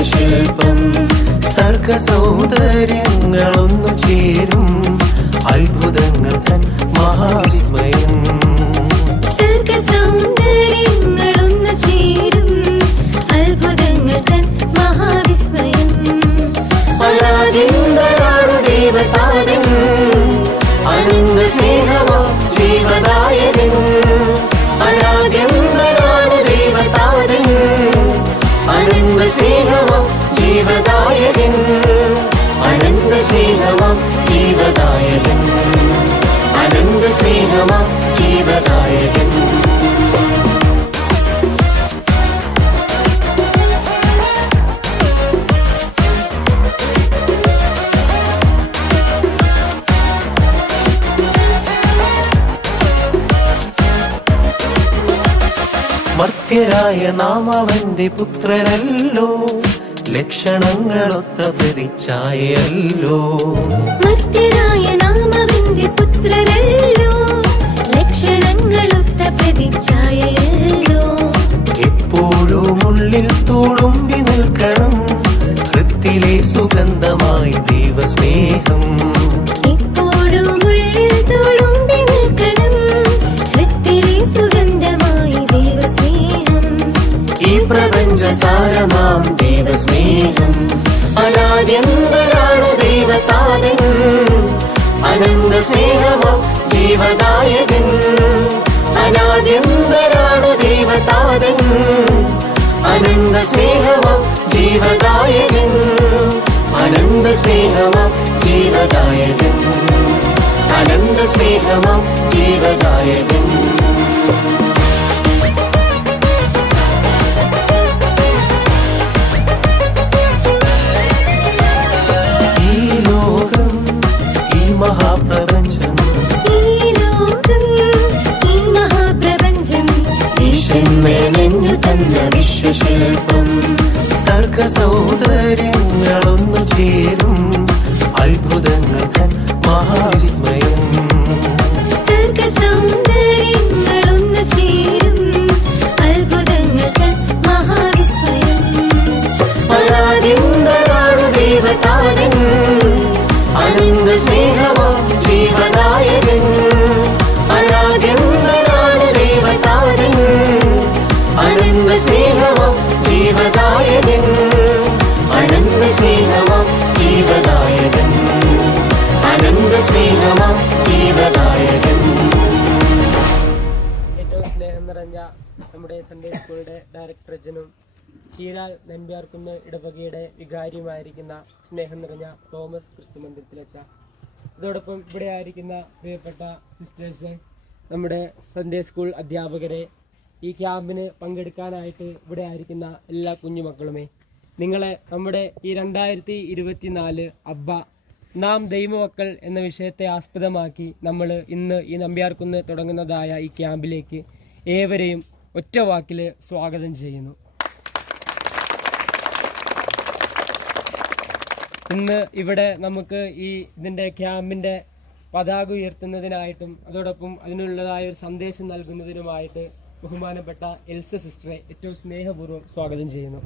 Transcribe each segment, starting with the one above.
വിശ്വശില്പം. സർഗസൗന്ദര്യങ്ങളൊന്നു ചേരും അത്ഭുതങ്ങൾ തൻ മഹാവിസ്മയം. സർഗസൗന്ദര്യങ്ങളൊന്നു ചേരും അത്ഭുതങ്ങൾ തൻ മഹാവിസ്മയം. അനാദിന്തരാണു ദൈവതാരൻ, അനന്ത സ്നേഹമോ ജീവദായകൻ. അനാദിന്തരാണു ദൈവതാരൻ, അനന്ത സ്നേഹമോ ജീവദായകൻ. അനന്ത സ്നേഹമോ ജീവദായകൻ. അനന്ത സ്നേഹമോ ജീവദായകൻ. മർത്യരായ നാം അവന്റെ പുത്രരല്ലോ, ലക്ഷണങ്ങളൊത്ത പ്രതിച്ഛായല്ലോ. മർത്യരായ നാം അവന്റെ പുത്രരല്ലോ, ലക്ഷണങ്ങളൊത്ത പ്രതിച്ഛായയല്ലോ. എപ്പോഴും ഉള്ളിൽ തുളുമ്പി നിൽക്കണം ഹൃത്തിലെ സുഗന്ധമായി ദൈവസ്നേഹം. എപ്പോഴും ഉള്ളിൽ തുളുമ്പി നിൽക്കണം ഹൃത്തിലെ സുഗന്ധമായി ദൈവസ്നേഹം. ഈ പ്രപഞ്ചസാരമാം ദൈവസ്നേഹം. അനാദ്യന്തരാണു ദൈവതാരൻ, അനന്ത സ്നേഹമോ ജീവദായകൻ. അനാദ്യന്തരാണു ദൈവതാരൻ, അനന്ത സ്നേഹമോ ജീവദായകൻ. അനന്ത സ്നേഹമോ ജീവദായകൻ. അനന്ത സ്നേഹമോ ജീവദായകൻ. ഈ ലോകം, ഈ മഹാപ്രപഞ്ചം, ഈ ലോകം, ഈ മഹാപ്രപഞ്ചം ഈശൻ മെനഞ്ഞു തന്ന വിശ്വശില്പം. സർഗസൗന്ദര്യങ്ങളൊന്നു ചേരും അത്ഭുതങ്ങൾ തൻ മഹാവിസ്മയം. സർഗസൗന്ദര്യങ്ങളൊന്നു ചേരും അത്ഭുതങ്ങൾ തൻ മഹാവിസ്മയം. അനാദിന്തരാണു ദൈവതാരൻ, അനന്ത സ്നേഹമോ ജീവദായകൻ. അനാദിന്തരാണു ദൈവതാരൻ, അനന്ത സ്നേഹമോ ജീവദായകൻ. അനന്ത സ്നേഹമോ ജീവദായകൻ. അനന്ത സ്നേഹമോ ജീവദായകൻ. ഏറ്റവും സ്നേഹം നിറഞ്ഞ നമ്മുടെ സൺഡേ സ്കൂളിൻ്റെ ഡയറക്ടർ അച്ഛനും ചീരാൽ നമ്പ്യാർക്കുന്ന് ഇടവകയുടെ വികാരിയുമായിരിക്കുന്ന സ്നേഹം നിറഞ്ഞ തോമസ് ക്രിസ്തു മന്ദിരത്തിലച്ച, അതോടൊപ്പം ഇവിടെ ആയിരിക്കുന്ന പ്രിയപ്പെട്ട സിസ്റ്റേഴ്സ്, നമ്മുടെ സൺഡേ സ്കൂൾ അധ്യാപകരെ, ഈ ക്യാമ്പിന് പങ്കെടുക്കാനായിട്ട് ഇവിടെ ആയിരിക്കുന്ന എല്ലാ കുഞ്ഞുമക്കളുമേ, നിങ്ങളെ നമ്മുടെ ഈ 2024 അബ്ബ നാം ദൈവമക്കൾ എന്ന വിഷയത്തെ ആസ്പദമാക്കി നമ്മൾ ഇന്ന് ഈ നമ്പ്യാർക്കുന്ന് തുടങ്ങുന്നതായ ഈ ക്യാമ്പിലേക്ക് ഏവരെയും ഒറ്റ വാക്കിൽ സ്വാഗതം ചെയ്യുന്നു. ഇന്ന് ഇവിടെ നമുക്ക് ഇതിൻ്റെ ക്യാമ്പിൻ്റെ പതാക ഉയർത്തുന്നതിനായിട്ടും അതോടൊപ്പം അതിനുള്ളതായ ഒരു സന്ദേശം നൽകുന്നതിനുമായിട്ട് ബഹുമാനപ്പെട്ട എൽസ സിസ്റ്ററെ ഏറ്റവും സ്നേഹപൂർവ്വം സ്വാഗതം ചെയ്യുന്നു.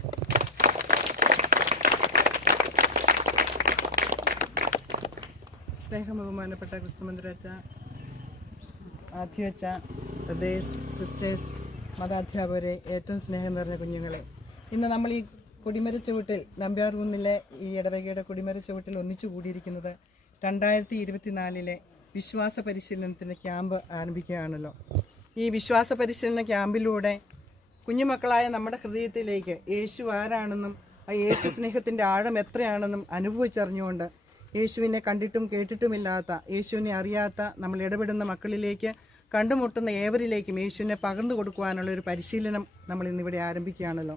ബഹുമാനപ്പെട്ട ക്രിസ്തുമന്ദിരച്ച, ആദ്യവച്ച, ബ്രദേഴ്സ്, സിസ്റ്റേഴ്സ്, മതാധ്യാപകരെ, ഏറ്റവും സ്നേഹം നിറഞ്ഞ കുഞ്ഞുങ്ങളെ, ഇന്ന് നമ്മൾ ഈ കൊടിമര ചുവട്ടിൽ നമ്പ്യാർകുന്നിലെ ഈ ഇടവകയുടെ കൊടിമര ചുവട്ടിൽ ഒന്നിച്ചു കൂടിയിരിക്കുന്നത് 2024 വിശ്വാസ പരിശീലനത്തിൻ്റെ ക്യാമ്പ് ആരംഭിക്കുകയാണല്ലോ. ഈ വിശ്വാസ പരിശീലന ക്യാമ്പിലൂടെ കുഞ്ഞുമക്കളായ നമ്മുടെ ഹൃദയത്തിലേക്ക് യേശു ആരാണെന്നും ആ യേശു സ്നേഹത്തിൻ്റെ ആഴം എത്രയാണെന്നും അനുഭവിച്ചറിഞ്ഞുകൊണ്ട് യേശുവിനെ കണ്ടിട്ടും കേട്ടിട്ടുമില്ലാത്ത, യേശുവിനെ അറിയാത്ത നമ്മൾ ഇടപെടുന്ന മക്കളിലേക്ക്, കണ്ടുമുട്ടുന്ന ഏവരിലേക്കും യേശുവിനെ പകർന്നു കൊടുക്കുവാനുള്ള ഒരു പരിശീലനം നമ്മൾ ഇന്നിവിടെ ആരംഭിക്കുകയാണല്ലോ.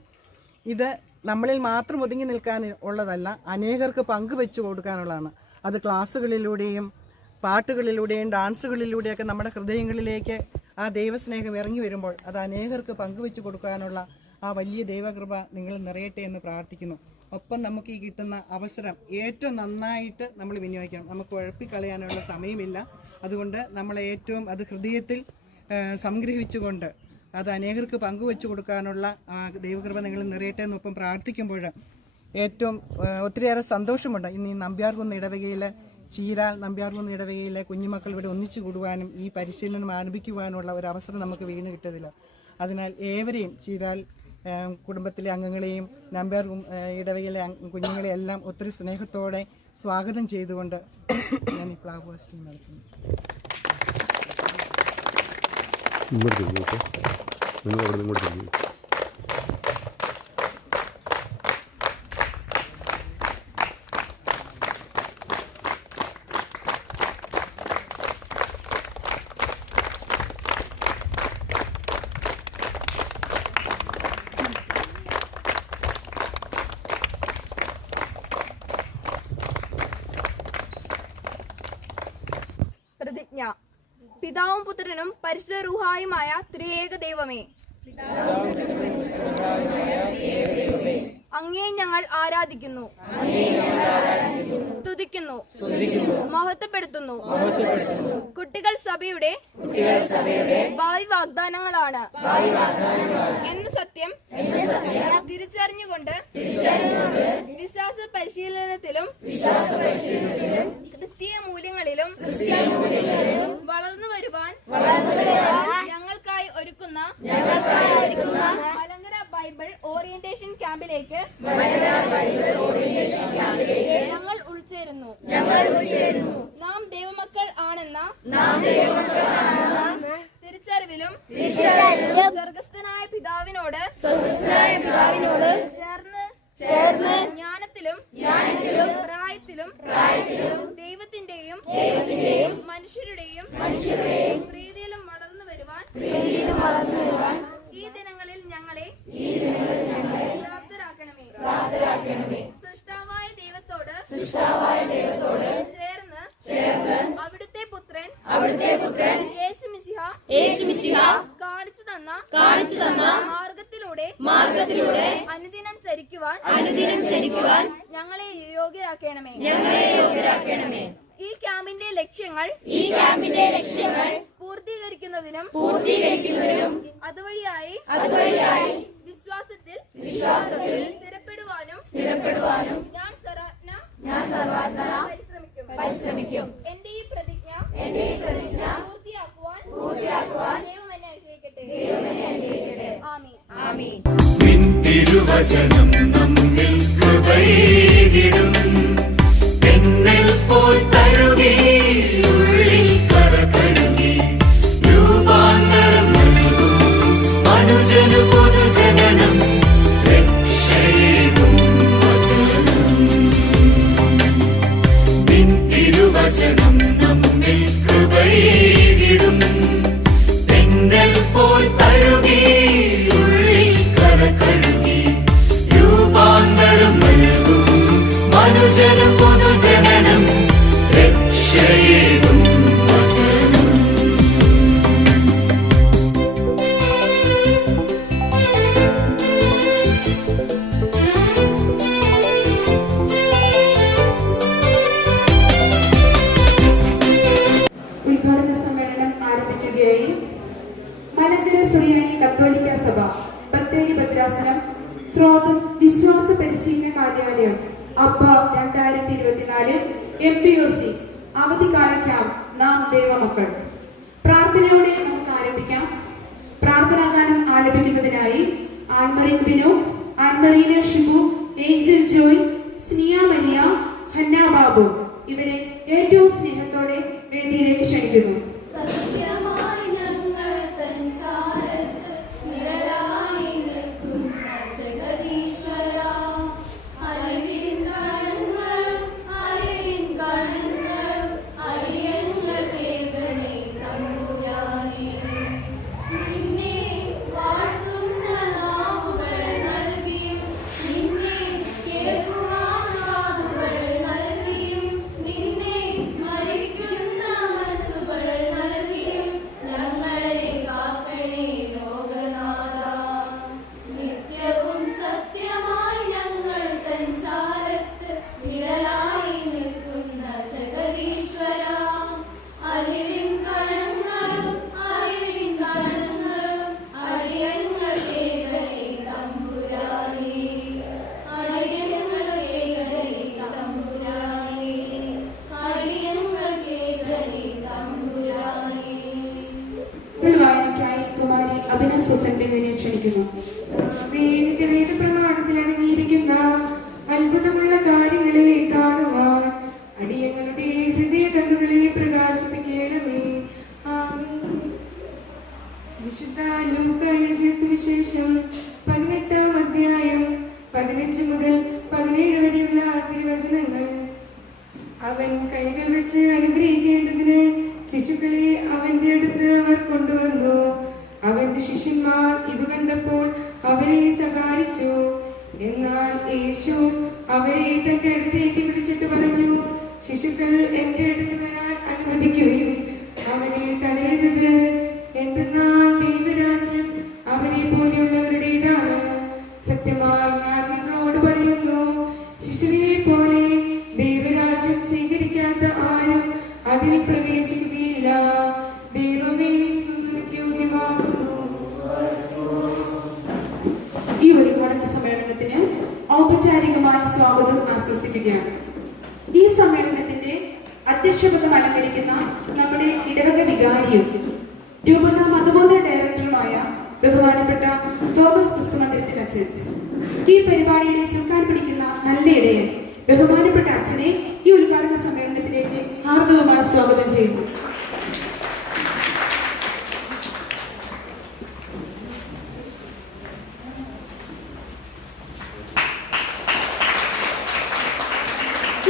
ഇത് നമ്മളിൽ മാത്രം ഒതുങ്ങി നിൽക്കാൻ ഉള്ളതല്ല, അനേകർക്ക് പങ്കുവെച്ചു കൊടുക്കാനുള്ളതാണ്. അത് ക്ലാസ്സുകളിലൂടെയും പാട്ടുകളിലൂടെയും ഡാൻസുകളിലൂടെയൊക്കെ നമ്മുടെ ഹൃദയങ്ങളിലേക്ക് ആ ദൈവസ്നേഹം ഇറങ്ങി വരുമ്പോൾ അത് അനേകർക്ക് പങ്കുവെച്ചു കൊടുക്കാനുള്ള ആ വലിയ ദൈവകൃപ നിങ്ങൾ നിറയട്ടെ എന്ന് പ്രാർത്ഥിക്കുന്നു. ഒപ്പം നമുക്ക് ഈ കിട്ടുന്ന അവസരം ഏറ്റവും നന്നായിട്ട് നമ്മൾ വിനിയോഗിക്കണം. നമുക്ക് ഉഴപ്പിക്കളയാനുള്ള സമയമില്ല. അതുകൊണ്ട് നമ്മൾ ഏറ്റവും അത് ഹൃദയത്തിൽ സംഗ്രഹിച്ചുകൊണ്ട് അത് അനേകർക്ക് പങ്കുവെച്ചു കൊടുക്കാനുള്ള ദൈവകൃപ നിങ്ങൾ നിറയട്ടെ എന്നൊപ്പം പ്രാർത്ഥിക്കുമ്പോൾ ഏറ്റവും ഒത്തിരിയേറെ സന്തോഷമുണ്ട്. ഇന്ന് ഈ നമ്പ്യാർകുന്ന് ഇടവകയിലെ ചീരാൽ നമ്പ്യാർകുന്ന് ഇടവകയിലെ കുഞ്ഞുമക്കൾ ഇവിടെ ഒന്നിച്ചു കൂടുവാനും ഈ പരിശീലനം ആരംഭിക്കുവാനുള്ള ഒരു അവസരം നമുക്ക് വീണ് കിട്ടതില്ല. അതിനാൽ ഏവരെയും ചീരാൽ കുടുംബത്തിലെ അംഗങ്ങളെയും നമ്പ്യാർ ഇടവകയിലെ കുഞ്ഞുങ്ങളെ എല്ലാം ഒത്തിരി സ്നേഹത്തോടെ സ്വാഗതം ചെയ്തുകൊണ്ട് ഞാൻ ഈ ഫ്ലാഗ് ഹോസ്റ്റിംഗ് നടത്തുന്നു. പ്രതിജ്ഞ. പിതാവും പുത്രനും പരിശുദ്ധ റൂഹായുമായ ത്രിയേക ദൈവമേ, അങ്ങേ ഞങ്ങൾ ആരാധിക്കുന്നു, സ്തുതിക്കുന്നു, മഹത്വപ്പെടുത്തുന്നു. കുട്ടികൾ സഭയുടെ ഭാവി വാഗ്ദാനങ്ങളാണ് എന്ന സത്യം തിരിച്ചറിഞ്ഞുകൊണ്ട് വിശ്വാസ പരിശീലനത്തിലും ക്രിസ്തീയ മൂല്യങ്ങളിലും വളർന്നു വരുവാൻ ഞങ്ങൾക്കായി ഒരുക്കുന്ന മലങ്കര ബൈബിൾ ഓറിയന്റേഷൻ ക്യാമ്പിലേക്ക് ഞങ്ങൾ ഉൾച്ചേരുന്നു. നാം ദൈവമക്കൾ ആണെന്ന തിരിച്ചറിവിലും സ്വർഗസ്ഥനായ പിതാവിനോട് ചേർന്ന് ജ്ഞാനത്തിലും പ്രായത്തിലും ദൈവത്തിന്റെയും മനുഷ്യരുടെയും പ്രീതിയിലും വളർന്നു വരുവാൻ ഈ ദിനങ്ങളിൽ ഞങ്ങളെ പ്രാപ്തരാക്കണമേ. സൃഷ്ടാവായ ദൈവത്തോട് ചേർന്ന് അവിടുത്തെ പുത്രൻ യേശുമിശിഹ കാണിച്ചു തന്ന മാർഗത്തിലൂടെ അനുദിനം ചരിക്കുവാൻ ഞങ്ങളെ യോഗ്യരാക്കണമേ. ഈ ക്യാമ്പിന്റെ ലക്ഷ്യങ്ങൾ പൂർത്തീകരിക്കുന്നതിനും അതുവഴിയായി വിശ്വാസത്തിൽ സ്ഥിരപ്പെടുവാനും ഞാൻ സർവ്വജ്ഞ പരിശ്രമിക്കും. എന്റെ ഈ പ്രതിജ്ഞ പൂർത്തിയാക്കുവാൻ ദൈവം എന്നെ അനുഗ്രഹിക്കട്ടെ. ആമീൻ. നിൻ തിരുവചനം നമ്മിൽ കൃപയേകിടും. തെന്നൽ പോൽ തഴുകി ഉള്ളിൽ കരകഴുകി രൂപാന്തരം നൽകും മനുജനു പൊതുജനനം രക്ഷയേകും വചനം. നിൻ തിരുവചനം നമ്മിൽ കൃപയേകിടും. തെന്നൽ പോൽ തഴുകി ഉള്ളിൽ കരകഴുകി രൂപാന്തരം നൽകും മനുജനു പൊതുജനനം രക്ഷയേകും വചനം. ഉദ്ഘാടന സമ്മേളനം ആരംഭിക്കുകയായി. മലങ്കര സുറിയാനി കത്തോലിക്ക സഭ ബത്തേരി ഭദ്രാസനം സ്രോതസ് വിശ്വാസ പരിശീലന കാര്യാലയം അബ്ബ 2024 MPOC അവധിക്കാല ക്യാമ്പ് നാം ദൈവമക്കൾ. പ്രാർത്ഥനയോടെ നമുക്ക് ആരംഭിക്കാം. പ്രാർത്ഥനാഗാനം ആലപിക്കുന്നതിനായി ആൻമറിൻ ബിനു, ആൻമറീന ഷിബു, ഏഞ്ചൽ ജോയ്, സ്നിയ മരിയ, ഹന്ന ബാബു ഇവരെ ഏറ്റവും സ്നേഹത്തോടെ വേദിയിലേക്ക് ക്ഷണിക്കുന്നു. നിന്നെ അത്ഭുതമുള്ള കാര്യങ്ങളെ കാണുവാൻ അടിയങ്ങളുടെ ഹൃദയ കണ്ണുകളെ പ്രകാശിപ്പിക്കണമേ. ആമേൻ. വിശുദ്ധ ലൂക്ക എഴുതിയ സുവിശേഷം 18-ാം അധ്യായം 15 മുതൽ 17 വരെയുള്ള തിരുവചനങ്ങൾ. അവൻ കൈകൾ വെച്ച് അനുഗ്രഹിക്കേണ്ടതിന് ശിശുക്കളെ അവന്റെ അടുത്ത് അവർ കൊണ്ടുവന്നു. അവന്റെ ശിഷ്യന്മാർ ഇത് കണ്ടപ്പോൾ അവരെ ശകാരിച്ചു. എന്നാൽ യേശു അവരെ തന്റെ അടുത്തേക്ക് വിളിച്ചിട്ട് പറഞ്ഞു, ശിശുക്കൾ എന്റെ അടുത്ത് വരാൻ അനുവദിക്കുകയും അവരെ തടയരുത്. എന്തെന്നാൽ ദൈവരാജ്യം അവരെ പോലെയുള്ളവരുടേതാണ്. സത്യമായി ഞാൻ നിങ്ങളോട് പറയുന്നു, ശിശുവിനെ പോലെ ദൈവരാജ്യം സ്വീകരിക്കാത്ത ആരും അതിൽ പ്രവേശിക്കുകയില്ല. ദൈവമേ യോഗ്യമാകുന്നു. ഈ ഉദ്ഘാടന സമ്മേളനത്തിന് ഔപചാരികമായ സ്വാഗതം ആശംസിക്കുകയാണ്. ഈ സമ്മേളനത്തിന്റെ അധ്യക്ഷപദം അലങ്കരിക്കുന്ന നമ്മുടെ ഇടവക വികാരിയും രൂപത മതബോധന ഡയറക്ടറുമായ ബഹുമാനപ്പെട്ട തോമസ് ക്രിസ്തുമന്ദിരത്തിൽ അച്ഛൻ, ഈ പരിപാടിയുടെ ചുക്കാൻ പിടിക്കുന്ന നല്ല ഇടയൻ ബഹുമാനപ്പെട്ട അച്ഛനെ ഈ ഉദ്ഘാടന സമ്മേളനത്തിലേക്ക് ഹാർദവമായി സ്വാഗതം ചെയ്യുന്നു.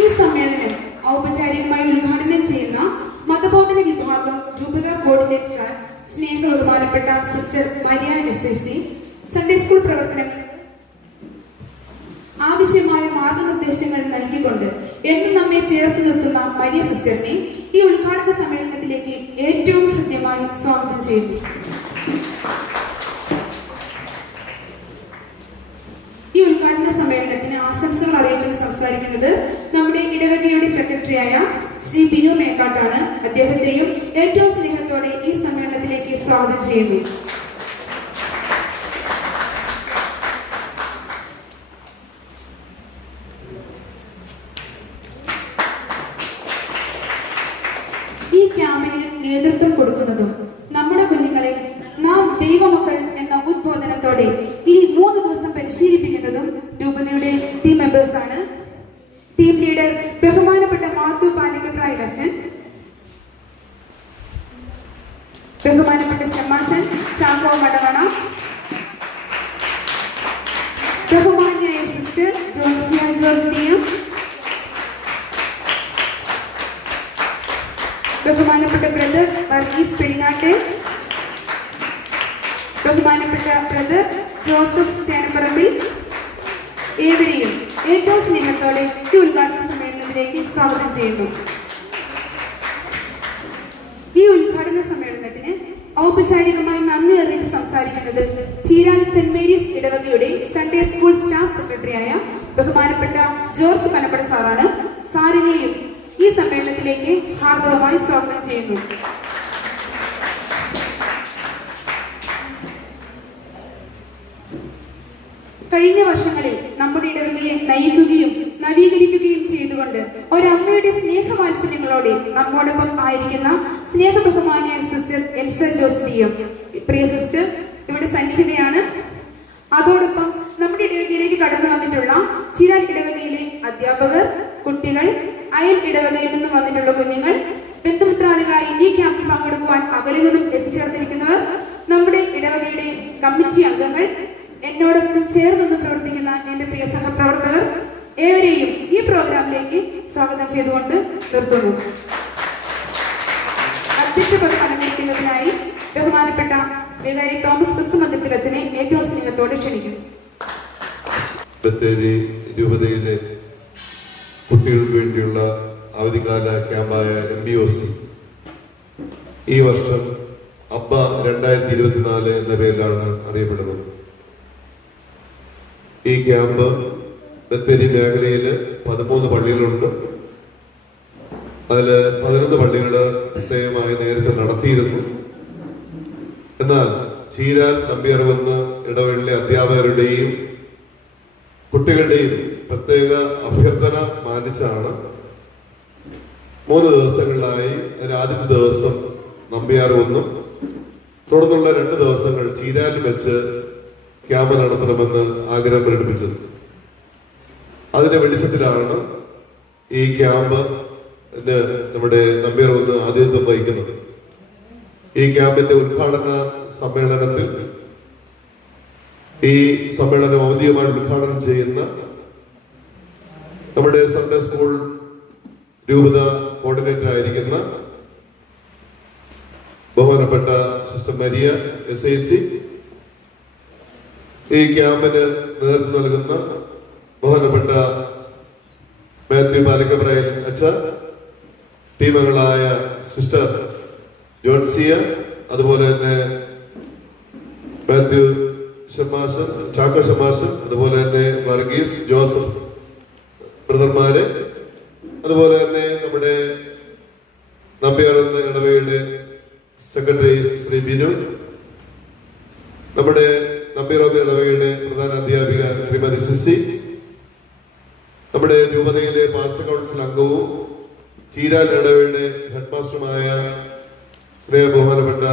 ഈ സമ്മേളനം ഔപചാരികമായി ഉദ്ഘാടനം ചെയ്യുന്ന മതബോധന വിഭാഗം രൂപത കോർഡിനേറ്റർ സ്നേഹ ബഹുമാനപ്പെട്ട sister Maria SSC, Sunday school പ്രവർത്തനങ്ങൾ ആവശ്യമായ മാർഗനിർദ്ദേശങ്ങൾ നൽകിക്കൊണ്ട് എന്നും നമ്മെ ചേർത്ത് നിർത്തുന്ന മരിയ സിസ്റ്ററിനെ ഈ ഉദ്ഘാടന സമ്മേളനത്തിലേക്ക് ഏറ്റവും ഹൃദ്യമായി സ്വാഗതം ചെയ്യുന്നു. ഈ ഉദ്ഘാടന സമ്മേളനത്തിന് ആശംസകൾ അറിയിച്ചുകൊണ്ട് സംസാരിക്കുന്നത് നമ്മുടെ ഇടവകയുടെ സെക്രട്ടറിയായ ശ്രീ ബിനു മേക്കാട്ടാണ്. അദ്ദേഹത്തെയും ഏറ്റവും സ്നേഹത്തോടെ ഈ സമ്മേളനത്തിലേക്ക് സ്വാഗതം ചെയ്യുന്നു. ഈ ക്യാമ്പിന് നേതൃത്വം കൊടുക്കുന്നതും നമ്മുടെ കുഞ്ഞുങ്ങളെ നാം ദൈവമക്കൾ എന്ന ഉദ്ബോധനത്തോടെ ഈ 3 ദിവസം പരിശീലിപ്പിക്കുന്നതും രൂപതയുടെ ടീം മെമ്പേഴ്സ് ആണ്. ടീം ലീഡർ ബഹുമാനപ്പെട്ട മാത്യു പാലിക്കപ്രായ അച്ഛൻ, ബഹുമാനപ്പെട്ട ഷമ്മാശൻ Chacko മടവണ, ബഹുമാന്യായ sister Jonsia George DM, ബഹുമാനപ്പെട്ട ബ്രദർ വർഗീസ് പെരിങ്ങാട്ടെ, ബഹുമാനപ്പെട്ട ബ്രദർ ജോസഫ് ചേനപ്പറമ്പിൽ, ഏവരെയും ഏറ്റവും സ്നേഹത്തോടെ ഈ ഉദ്ഘാടന സമ്മേളനത്തിലേക്ക് സ്വാഗതം ചെയ്യുന്നു. ഈ ഉദ്ഘാടന സമ്മേളനത്തിന് ഔപചാരികമായി നന്ദി അറിയിച്ച് സംസാരിക്കുന്നത് ചീരാൻ സെന്റ് മേരീസ് ഇടവകയുടെ സൺഡേ സ്കൂൾ സ്റ്റാഫ് സെക്രട്ടറിയായ ബഹുമാനപ്പെട്ട ജോർജ് പനപ്പട സാറാണ്. സാറിനെയും ഈ സമ്മേളനത്തിലേക്ക് ഹാർദവമായി സ്വാഗതം ചെയ്യുന്നു. കഴിഞ്ഞ വർഷങ്ങളിൽ നമ്മുടെ ഇടവകയെ നയിക്കുകയും നവീകരിക്കുകയും ചെയ്തുകൊണ്ട് ഒരമ്മയുടെ സ്നേഹവാത്സല്യങ്ങളോടെ നമ്മോടൊപ്പം ആയിരിക്കുന്ന സ്നേഹ ബഹുമാനിയായ സിസ്റ്റർ എൽസ ജോസ് DM, പ്രിയ സിസ്റ്റർ ഇവിടെ സന്നിഹിതയാണ്. അതോടൊപ്പം നമ്മുടെ ഇടവകയിലേക്ക് കടന്നു വന്നിട്ടുള്ള ചിരാൽ ഇടവകയിലെ അധ്യാപകർ, കുട്ടികൾ, അയൽ ഇടവകയിൽ നിന്നും വന്നിട്ടുള്ള കുഞ്ഞുങ്ങൾ, ബന്ധുമിത്രാദികളായി ഈ ക്യാമ്പിൽ പങ്കെടുക്കുവാൻ അകലിൽ നിന്നും എത്തിച്ചേർന്നിരിക്കുന്നവർ, നമ്മുടെ ഇടവകയുടെ കമ്മിറ്റി അംഗങ്ങൾ, എന്നോടൊപ്പം ചേർന്ന് പ്രവർത്തിക്കുന്ന എന്റെ പ്രിയ സഹപ്രവർത്തകർ, ഏവരെയും ഈ പ്രോഗ്രാമിലേക്ക് സ്വാഗതം ചെയ്തുകൊണ്ട് നിർത്തുന്നു. അധ്യക്ഷപദം അലങ്കരിക്കുന്നതിനായി ബഹുമാനപ്പെട്ട വികാരി തോമസ് ക്രിസ്തുമന്ദിരത്തിൽ അച്ഛനെ ഏറ്റവും സ്നേഹത്തോടെ ക്ഷണിക്കുന്നു. ബത്തേരി രൂപതയിലെ കുട്ടികൾക്ക് വേണ്ടിയുള്ള അവധിക്കാല ക്യാമ്പായ MBOC ഈ വർഷം അബ്ബ 2024 എന്ന പേരിലാണ് അറിയപ്പെടുന്നത്. ഈ ക്യാമ്പ് ബത്തേരി മേഖലയിൽ 13 പള്ളികളുണ്ട്. അതിൽ 11 പള്ളികൾ പ്രത്യേകമായി നേരത്തെ നടത്തിയിരുന്നു. എന്നാൽ ചീരാൽ നമ്പിയർകുന്ന് ഇടവഴിലെ അധ്യാപകരുടെയും കുട്ടികളുടെയും പ്രത്യേക അഭ്യർത്ഥന മാനിച്ചാണ് 3 ദിവസങ്ങളിലായി അതിന് ആദ്യത്തെ ദിവസം നമ്പിയാർകുന്നും തുടർന്നുള്ള 2 ദിവസങ്ങൾ ചീരാലിൽ വെച്ച് ക്യാമ്പ് നടത്തണമെന്ന് ആഗ്രഹം പ്രകടിപ്പിച്ചത്. അതിന്റെ വെളിച്ചത്തിലാണ് ഈ ക്യാമ്പ് നമ്മുടെ നമ്പ്യാർ ഒന്ന് ആതിഥ്യം വഹിക്കുന്നത്. ഈ ക്യാമ്പിന്റെ ഉദ്ഘാടന സമ്മേളനത്തിൽ ഈ സമ്മേളനം ഔദ്യോഗികമായി ഉദ്ഘാടനം ചെയ്യുന്ന നമ്മുടെ സൺഡേ സ്കൂൾ രൂപത കോർഡിനേറ്റർ ആയിരിക്കുന്ന ബഹുമാനപ്പെട്ട സിസ്റ്റർ മരിയ SIC, ഈ ക്യാമ്പിന് നേതൃത്വം നൽകുന്ന ബഹുമാനപ്പെട്ട മാത്യു പാലക്കപ്രായൻ അച്ഛ, ടീമുകളായ സിസ്റ്റർ ജോൺസിയ, അതുപോലെ തന്നെ മാത്യു ഷമാസ്, ചാക്കോ ഷമാസ്, അതുപോലെ തന്നെ വർഗീസ് ജോസഫ് ബ്രദർമാര്, അതുപോലെ തന്നെ നമ്മുടെ നമ്പ്യാർകുന്ന് ഇടവകയുടെ സെക്രട്ടറി ശ്രീ ബിനു, നമ്മുടെ നമ്പ്യാർകുന്ന് ഇടവകയുടെ പ്രധാന അധ്യാപിക ശ്രീമതി സിസി, നമ്മുടെ രൂപതയിലെ പാസ്റ്റർ കൗൺസിൽ അംഗവും ചീരാൽ ഇടവകയുടെ ഹെഡ് മാസ്റ്ററുമായ സ്നേഹ ബഹുമാനപ്പെട്ട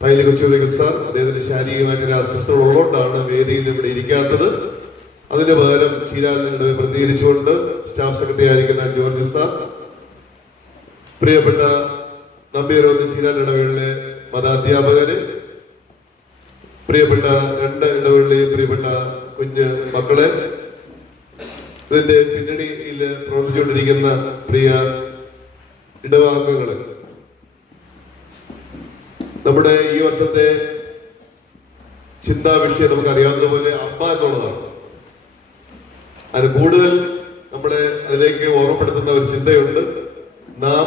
പൈലി കൊച്ചുരകൽ സാർ, അദ്ദേഹത്തിന്റെ ശാരീരികമായ ചില അസ്വസ്ഥതകൾ ഉള്ളതുകൊണ്ടാണ് വേദിയിൽ ഇവിടെ ഇരിക്കാത്തത്. അതിന് പകരം ചീരാൽ ഇടവകയെ പ്രതികരിച്ചുകൊണ്ട് സ്റ്റാഫ് സെക്രട്ടറി ആയിരിക്കുന്ന ജോർജ് സാർ, പ്രിയപ്പെട്ട നമ്പ്യാർകുന്ന് ചീരാൽ ഇടവകയിലെ മതാധ്യാപകര്, പ്രിയപ്പെട്ട രണ്ട് ഇടവകളിലെയും പ്രിയപ്പെട്ട കുഞ്ഞ് മക്കളെ, ഇതിന്റെ പിന്നണിയിൽ പ്രവർത്തിച്ചുകൊണ്ടിരിക്കുന്ന പ്രിയ ഇടവാംഗങ്ങള്, നമ്മുടെ ഈ വർഷത്തെ ചിന്താ വിഷയം നമുക്കറിയാവുന്ന പോലെ അമ്മ എന്നുള്ളതാണ്. അതിന് കൂടുതൽ നമ്മളെ അതിലേക്ക് ഓർമ്മപ്പെടുത്തുന്ന ഒരു ചിന്തയുണ്ട്, നാം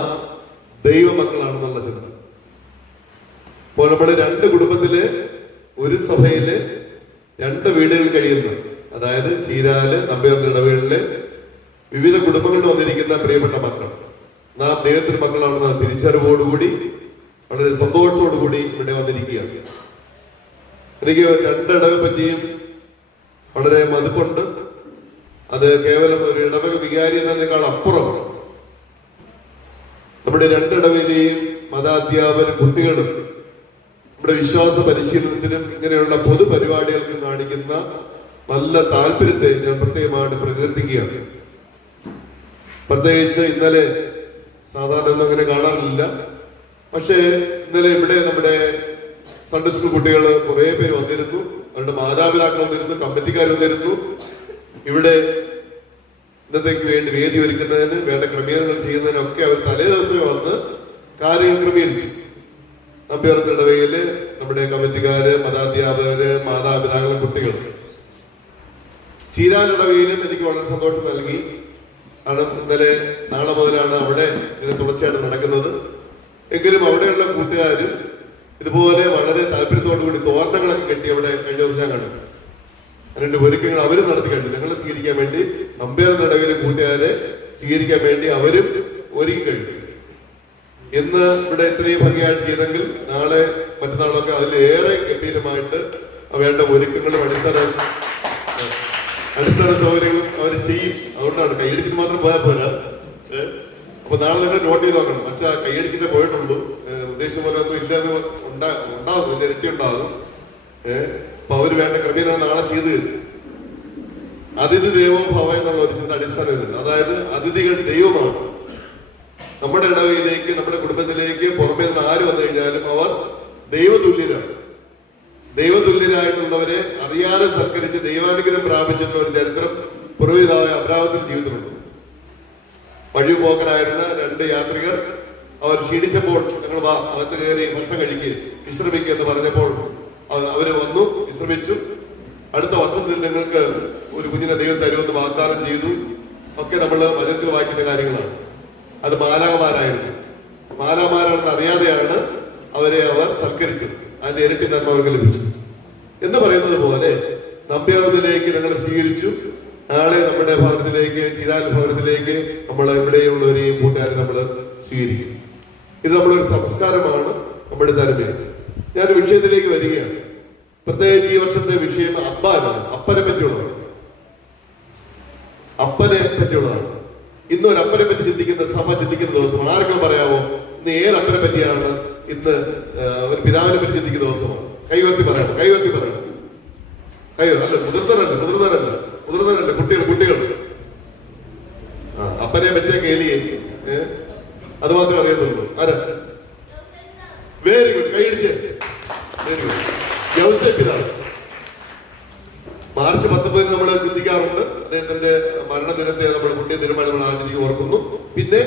ദൈവമക്കളാണെന്നുള്ള ചിന്ത. അപ്പോൾ നമ്മുടെ രണ്ട് കുടുംബത്തില്, ഒരു സഭയില് രണ്ട് വീടുകളിൽ കഴിയുന്ന, അതായത് ചീരാല് നമ്പ്യാർ ഇടവകളിലെ വിവിധ കുടുംബങ്ങളിൽ വന്നിരിക്കുന്ന പ്രിയപ്പെട്ട മക്കൾ, നാം ദൈവത്തിന്റെ മക്കളാണെന്ന തിരിച്ചറിവോടുകൂടി വളരെ സന്തോഷത്തോടു കൂടി ഇവിടെ വന്നിരിക്കുകയാണ്. എനിക്ക് രണ്ടിടവെ പറ്റിയും വളരെ മതിപ്പുണ്ട്. അത് കേവലം ഒരു ഇടവക വികാരി എന്നതിനേക്കാൾ അപ്പുറം നമ്മുടെ രണ്ടിടവയിലെയും മതാധ്യാപകരും കുട്ടികളും നമ്മുടെ വിശ്വാസ പരിശീലനത്തിനും ഇങ്ങനെയുള്ള പൊതുപരിപാടികൾക്കും കാണിക്കുന്ന നല്ല താല്പര്യത്തെ ഞാൻ പ്രത്യേകമായിട്ട് പ്രകീർത്തിക്കുകയാണ്. പ്രത്യേകിച്ച് ഇന്നലെ, സാധാരണ ഒന്നും അങ്ങനെ കാണാറില്ല, പക്ഷേ ഇന്നലെ ഇവിടെ നമ്മുടെ സൺഡേ സ്കൂൾ കുട്ടികൾ കുറെ പേര് വന്നിരുന്നു, അവരുടെ മാതാപിതാക്കൾ വന്നിരുന്നു, കമ്മിറ്റിക്കാർ വന്നിരുന്നു. ഇവിടെ ഇന്നത്തേക്ക് വേണ്ടി വേദി ഒരുക്കുന്നതിന് വേണ്ട ക്രമീകരണങ്ങൾ ചെയ്യുന്നതിനൊക്കെ അവർ തലേ ദിവസം വന്ന് കാര്യങ്ങൾ ക്രമീകരിച്ചു. നമ്പ്യാർകുന്ന് ഇടവകയില് നമ്മുടെ കമ്മിറ്റിക്കാര്, മതാധ്യാപകര്, മാതാപിതാക്കളും കുട്ടികൾ. ചീരാൽ ഇടവകയിലും എനിക്ക് വളരെ സന്തോഷം നൽകി. കാരണം ഇന്നലെ, നാളെ മുതലാണ് അവിടെ ഇതിന് തുടർച്ചയായിട്ട് നടക്കുന്നത്. എങ്കിലും അവിടെയുള്ള കൂട്ടുകാരും ഇതുപോലെ വളരെ താല്പര്യത്തോടു കൂടി തോരണങ്ങളൊക്കെ കെട്ടി അവിടെ കഴിഞ്ഞ ദിവസം ഞാൻ കണ്ടു. അതിന്റെ ഒരുക്കങ്ങൾ അവരും നടത്തി കഴിഞ്ഞു. ഞങ്ങളെ സ്വീകരിക്കാൻ വേണ്ടി നമ്പ്യാർകുന്ന് ഇടവകയിലെ കൂട്ടുകാരെ സ്വീകരിക്കാൻ വേണ്ടി അവരും ഒരുക്കി കഴിഞ്ഞു. ഇന്ന് ഇവിടെ ഇത്രയും ഭംഗിയായിട്ട് ചെയ്തെങ്കിൽ നാളെ മറ്റന്നാളൊക്കെ അതിലേറെ ഗംഭീരമായിട്ട് വേണ്ട ഒരുക്കങ്ങളും അടിസ്ഥാന സൗകര്യങ്ങളും അവർ ചെയ്യും. അതുകൊണ്ടാണ് കൈയടിച്ചിട്ട് മാത്രം പോയാൽ പോരാ. അപ്പൊ നാളെ നിങ്ങൾ നോട്ട് ചെയ്ത് നോക്കണം, അച്ഛാ കൈയടിച്ചിട്ടേ പോയിട്ടുള്ളൂ, ഉദ്ദേശം പോലെ ഒന്നും ഇല്ലെന്ന് ഉണ്ടാകും, ഇതിന്റെ ഇരട്ടി ഉണ്ടാകും. അപ്പൊ അവര് വേണ്ട ക്രമീകരണം നാളെ ചെയ്ത് തരും. അതിഥി ദേവോ ഭവ എന്നുള്ള ഒരു ചിന്ത അടിസ്ഥാനത്തിലുണ്ട്. അതായത് അതിഥികൾ ദൈവമാണ്. നമ്മുടെ ഇടവയിലേക്ക്, നമ്മുടെ കുടുംബത്തിലേക്ക് പുറമേ നിന്ന് ആര് വന്നു കഴിഞ്ഞാലും അവർ ദൈവതുല്യരാണ്. ദൈവതുല്യരായിട്ടുള്ളവരെ അറിയാതെ സൽക്കരിച്ച് ദൈവാനുഗ്രഹം പ്രാപിച്ചിട്ടുള്ള ഒരു ചരിത്രം പുരോഹിതായ അബ്രാഹത്തിന്റെ ജീവിതത്തിലുണ്ട്. വഴിപോക്കനായിരുന്ന രണ്ട് യാത്രികർ അവർ ക്ഷീണിച്ചപ്പോൾ ഞങ്ങൾ അകത്ത് കയറി ഭക്ഷണം കഴിക്കുക, വിശ്രമിക്കുക എന്ന് പറഞ്ഞപ്പോൾ അവര് വന്നു, വിശ്രമിച്ചു. അടുത്ത വർഷത്തിൽ നിങ്ങൾക്ക് ഒരു കുഞ്ഞിനെ ദൈവം തരുമെന്ന് വാഗ്ദാനം ചെയ്തു. ഒക്കെ നമ്മൾ വചനത്തിൽ വായിക്കുന്ന കാര്യങ്ങളാണ്. അത് മാലാഖമാരായിരുന്നു. മാലാഖമാരാണെന്ന് അറിയാതെയാണ് അവരെ അവർ സൽക്കരിച്ചത്. അതിന്റെ ഇരട്ടി നന്മ അവർക്ക് ലഭിച്ചു എന്ന് പറയുന്നത് പോലെ നമ്പ്യാർകുന്നിലേക്ക് ഞങ്ങൾ സ്വീകരിച്ചു. നാളെ നമ്മുടെ ഭവനത്തിലേക്ക്, ചീരാൽ ഭവനത്തിലേക്ക് നമ്മൾ ഇവിടെയുള്ളവരെയും കൂട്ടുകാരെ നമ്മൾ സ്വീകരിക്കും. ഇത് നമ്മളൊരു സംസ്കാരമാണ്, നമ്മുടെ തനിമയാണ്. ഞാൻ വിഷയത്തിലേക്ക് വരികയാണ്. പ്രത്യേകിച്ച് ഈ വർഷത്തെ വിഷയം അബ്ബാനാണ്, അപ്പനെ പറ്റിയുള്ളതാണ്. അപ്പനെ പറ്റിയുള്ളതാണ്. ഇന്ന് ഒരു അപ്പനെ പറ്റി ചിന്തിക്കുന്ന സഭ ചിന്തിക്കുന്ന ദിവസമാണ്. ആർക്കും പറയാമോ ഇന്ന് ഏത് അപ്പനെ പറ്റിയാണ്? ഇന്ന് ഒരു പിതാവിനെ പറ്റി ചിന്തിക്കുന്ന ദിവസമാണ്. കൈവർത്തി പറയണം, കൈവർത്തി പറയണം. അല്ല, മുതിർന്നവരല്ല, കുട്ടികൾ. അപ്പനെ വെച്ചേ കേലിയെ അത് മാത്രമേ അറിയത്തുള്ളൂ. ആരാ? വെരി ഗുഡ്, കൈയടിച്ചേ. Very good. യൗസേപ്പ് പിതാവ്. മാർച്ച് 19 നമ്മൾ ചിന്തിക്കാറുണ്ട്. അദ്ദേഹത്തിന്റെ മരണദിനത്തെ നമ്മൾ പുണ്യ ദിനമായി നമ്മൾ ആചരിക്കും, ഓർക്കുന്നു. പിന്നെ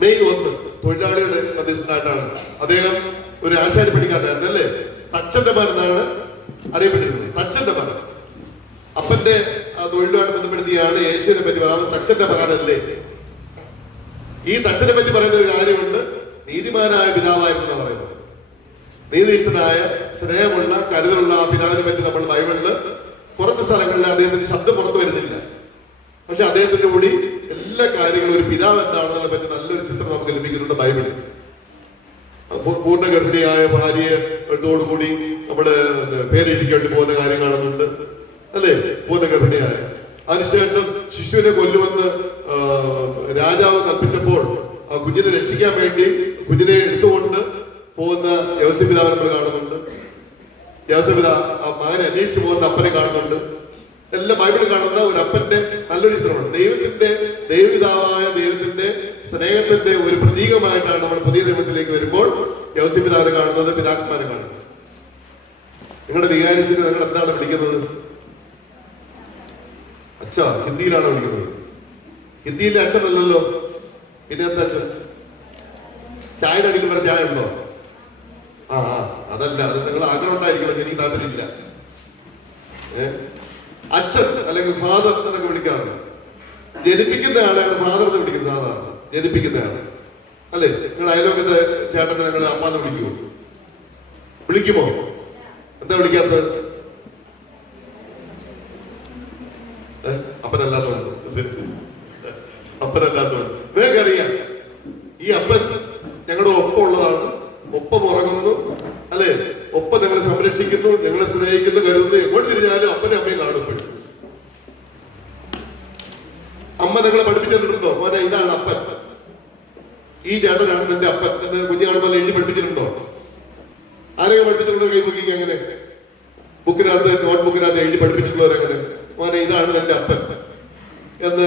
മെയ് 1 തൊഴിലാളിയുടെ മധ്യസ്ഥനായിട്ടാണ്. അദ്ദേഹം ഒരു ആശാരി പഠിക്കാനായിരുന്നു അല്ലേ? തച്ചന്റെ മകൻ എന്നാണ് അറിയപ്പെട്ടിരുന്നത്. തച്ചന്റെ മകൻ അപ്പന്റെ തൊഴിലുമായിട്ട് ബന്ധപ്പെടുത്തിയാണ് യേശുവിനെ പറ്റി പറയുന്നത്. തച്ചന്റെ മകനല്ലേ? ഈ തച്ചനെ പറ്റി പറയുന്ന ഒരു കാര്യമുണ്ട്. നീതിമാനായ പിതാവായിരുന്നു പറയുന്നത്. നീതിയുക്തനായ സ്നേഹമുള്ള കരുതലുള്ള ആ പിതാവിനെ പറ്റി നമ്മൾ ബൈബിളില് കുറച്ച് സ്ഥലങ്ങളിൽ അദ്ദേഹത്തിന്റെ ശബ്ദം പുറത്തു വരുന്നില്ല. പക്ഷെ അദ്ദേഹത്തിന്റെ കൂടി എല്ലാ കാര്യങ്ങളും ഒരു പിതാവ് എന്താണെന്നുള്ള പറ്റി നല്ലൊരു ചിത്രം നമുക്ക് ലഭിക്കുന്നുണ്ട് ബൈബിളിൽ. പൂർണ്ണ ഗർഭിണിയായ ഭാര്യയോടുകൂടി നമ്മള് പേരെഴുതിക്കേണ്ടി പോകുന്ന കാര്യം കാണുന്നുണ്ട് അല്ലേ? പൂർണ്ണ ഗർഭിണിയായ. അതിനുശേഷം ശിശുവിനെ കൊല്ലുമെന്ന് രാജാവ് കൽപ്പിച്ചപ്പോൾ ആ കുഞ്ഞിനെ രക്ഷിക്കാൻ വേണ്ടി കുഞ്ഞിനെ എടുത്തുകൊണ്ട് പോകുന്ന യോസേപ്പ് പിതാവിനെ നമ്മൾ കാണുന്നുണ്ട്. യോസേപ്പ് പിതാവ് ആ മകനെ അന്വേഷിച്ചു പോകുന്ന അപ്പനെ കാണുന്നുണ്ട്. എല്ലാം ബൈബിളിൽ കാണുന്ന ഒരു അപ്പന്റെ നല്ലൊരു ചിത്രമാണ്. ദൈവപിതാവായ ദൈവത്തിന്റെ സ്നേഹത്തിന്റെ ഒരു പ്രതീകമായിട്ടാണ് നമ്മൾ പുതിയ നിയമത്തിലേക്ക് വരുമ്പോൾ യോസേപ്പ് പിതാവിനെ കാണുന്നത്, പിതാക്കന്മാരെ കാണുന്നത്. നിങ്ങളുടെ വികാരിച്ചിട്ട് നിങ്ങൾ എന്താണ് വിളിക്കുന്നത്? അച്ഛ. ഹിന്ദിയിലാണോ വിളിക്കുന്നത്? ഹിന്ദിയിലെ അച്ഛനല്ലല്ലോ, പിന്നെ എന്താ അച്ഛൻ? ചായയുടെ അടിക്കുമ്പോൾ ചായ ഉണ്ടോ? അതല്ല, അത് നിങ്ങൾ ആഗ്രഹം ഉണ്ടായിരിക്കണം. എനിക്ക് താല്പര്യമില്ല. അച്ഛൻ അല്ലെങ്കിൽ ഫാദർ എന്നൊക്കെ വിളിക്കാറുണ്ട്. ജനിപ്പിക്കുന്ന ആളെയാണ് ഫാദർ എന്ന് വിളിക്കുന്നത്. സാധാരണ ജനിപ്പിക്കുന്ന ആള് അല്ലേ? നിങ്ങൾ അയലോകത്തെ ചേട്ടനെ നിങ്ങൾ അമ്മാന്ന് വിളിക്കുമോ? വിളിക്കുമോ? എന്താ വിളിക്കാത്തത്? അപ്പനല്ലാത്തതുകൊണ്ട്. നിങ്ങൾക്കറിയാം, ഈ അപ്പൻ ഞങ്ങളുടെ ഒപ്പം ഉള്ളതാണ്. ഒപ്പം ഉറങ്ങുന്നു അല്ലെ? ഒപ്പം ഞങ്ങളെ സംരക്ഷിക്കുന്നു, ഞങ്ങളെ സ്നേഹിക്കുന്നു, കരുതുന്നു. എങ്ങോട്ട് തിരിഞ്ഞാലും അപ്പനും അമ്മയും കാണുമ്പോഴും. അമ്മ നിങ്ങളെ പഠിപ്പിച്ചിട്ടുണ്ടോ? മോനെ ഇതാണ് അപ്പൻ, ഈ ചേട്ടനാണ് നിന്റെ അപ്പൻ എന്ന് കുഞ്ഞു കാണുമ്പോൾ എഴുതി പഠിപ്പിച്ചിട്ടുണ്ടോ? ആരെങ്കിലും പഠിപ്പിച്ചിട്ടുണ്ടോ? കൈ ബുക്കിങ് എങ്ങനെ? ബുക്കിനകത്ത് നോട്ട്ബുക്കിനകത്ത് എഴുതി പഠിപ്പിച്ചിട്ടുള്ളവരെങ്ങനെ? മോനെ ഇതാണ് നിന്റെ അപ്പൻ എന്ന്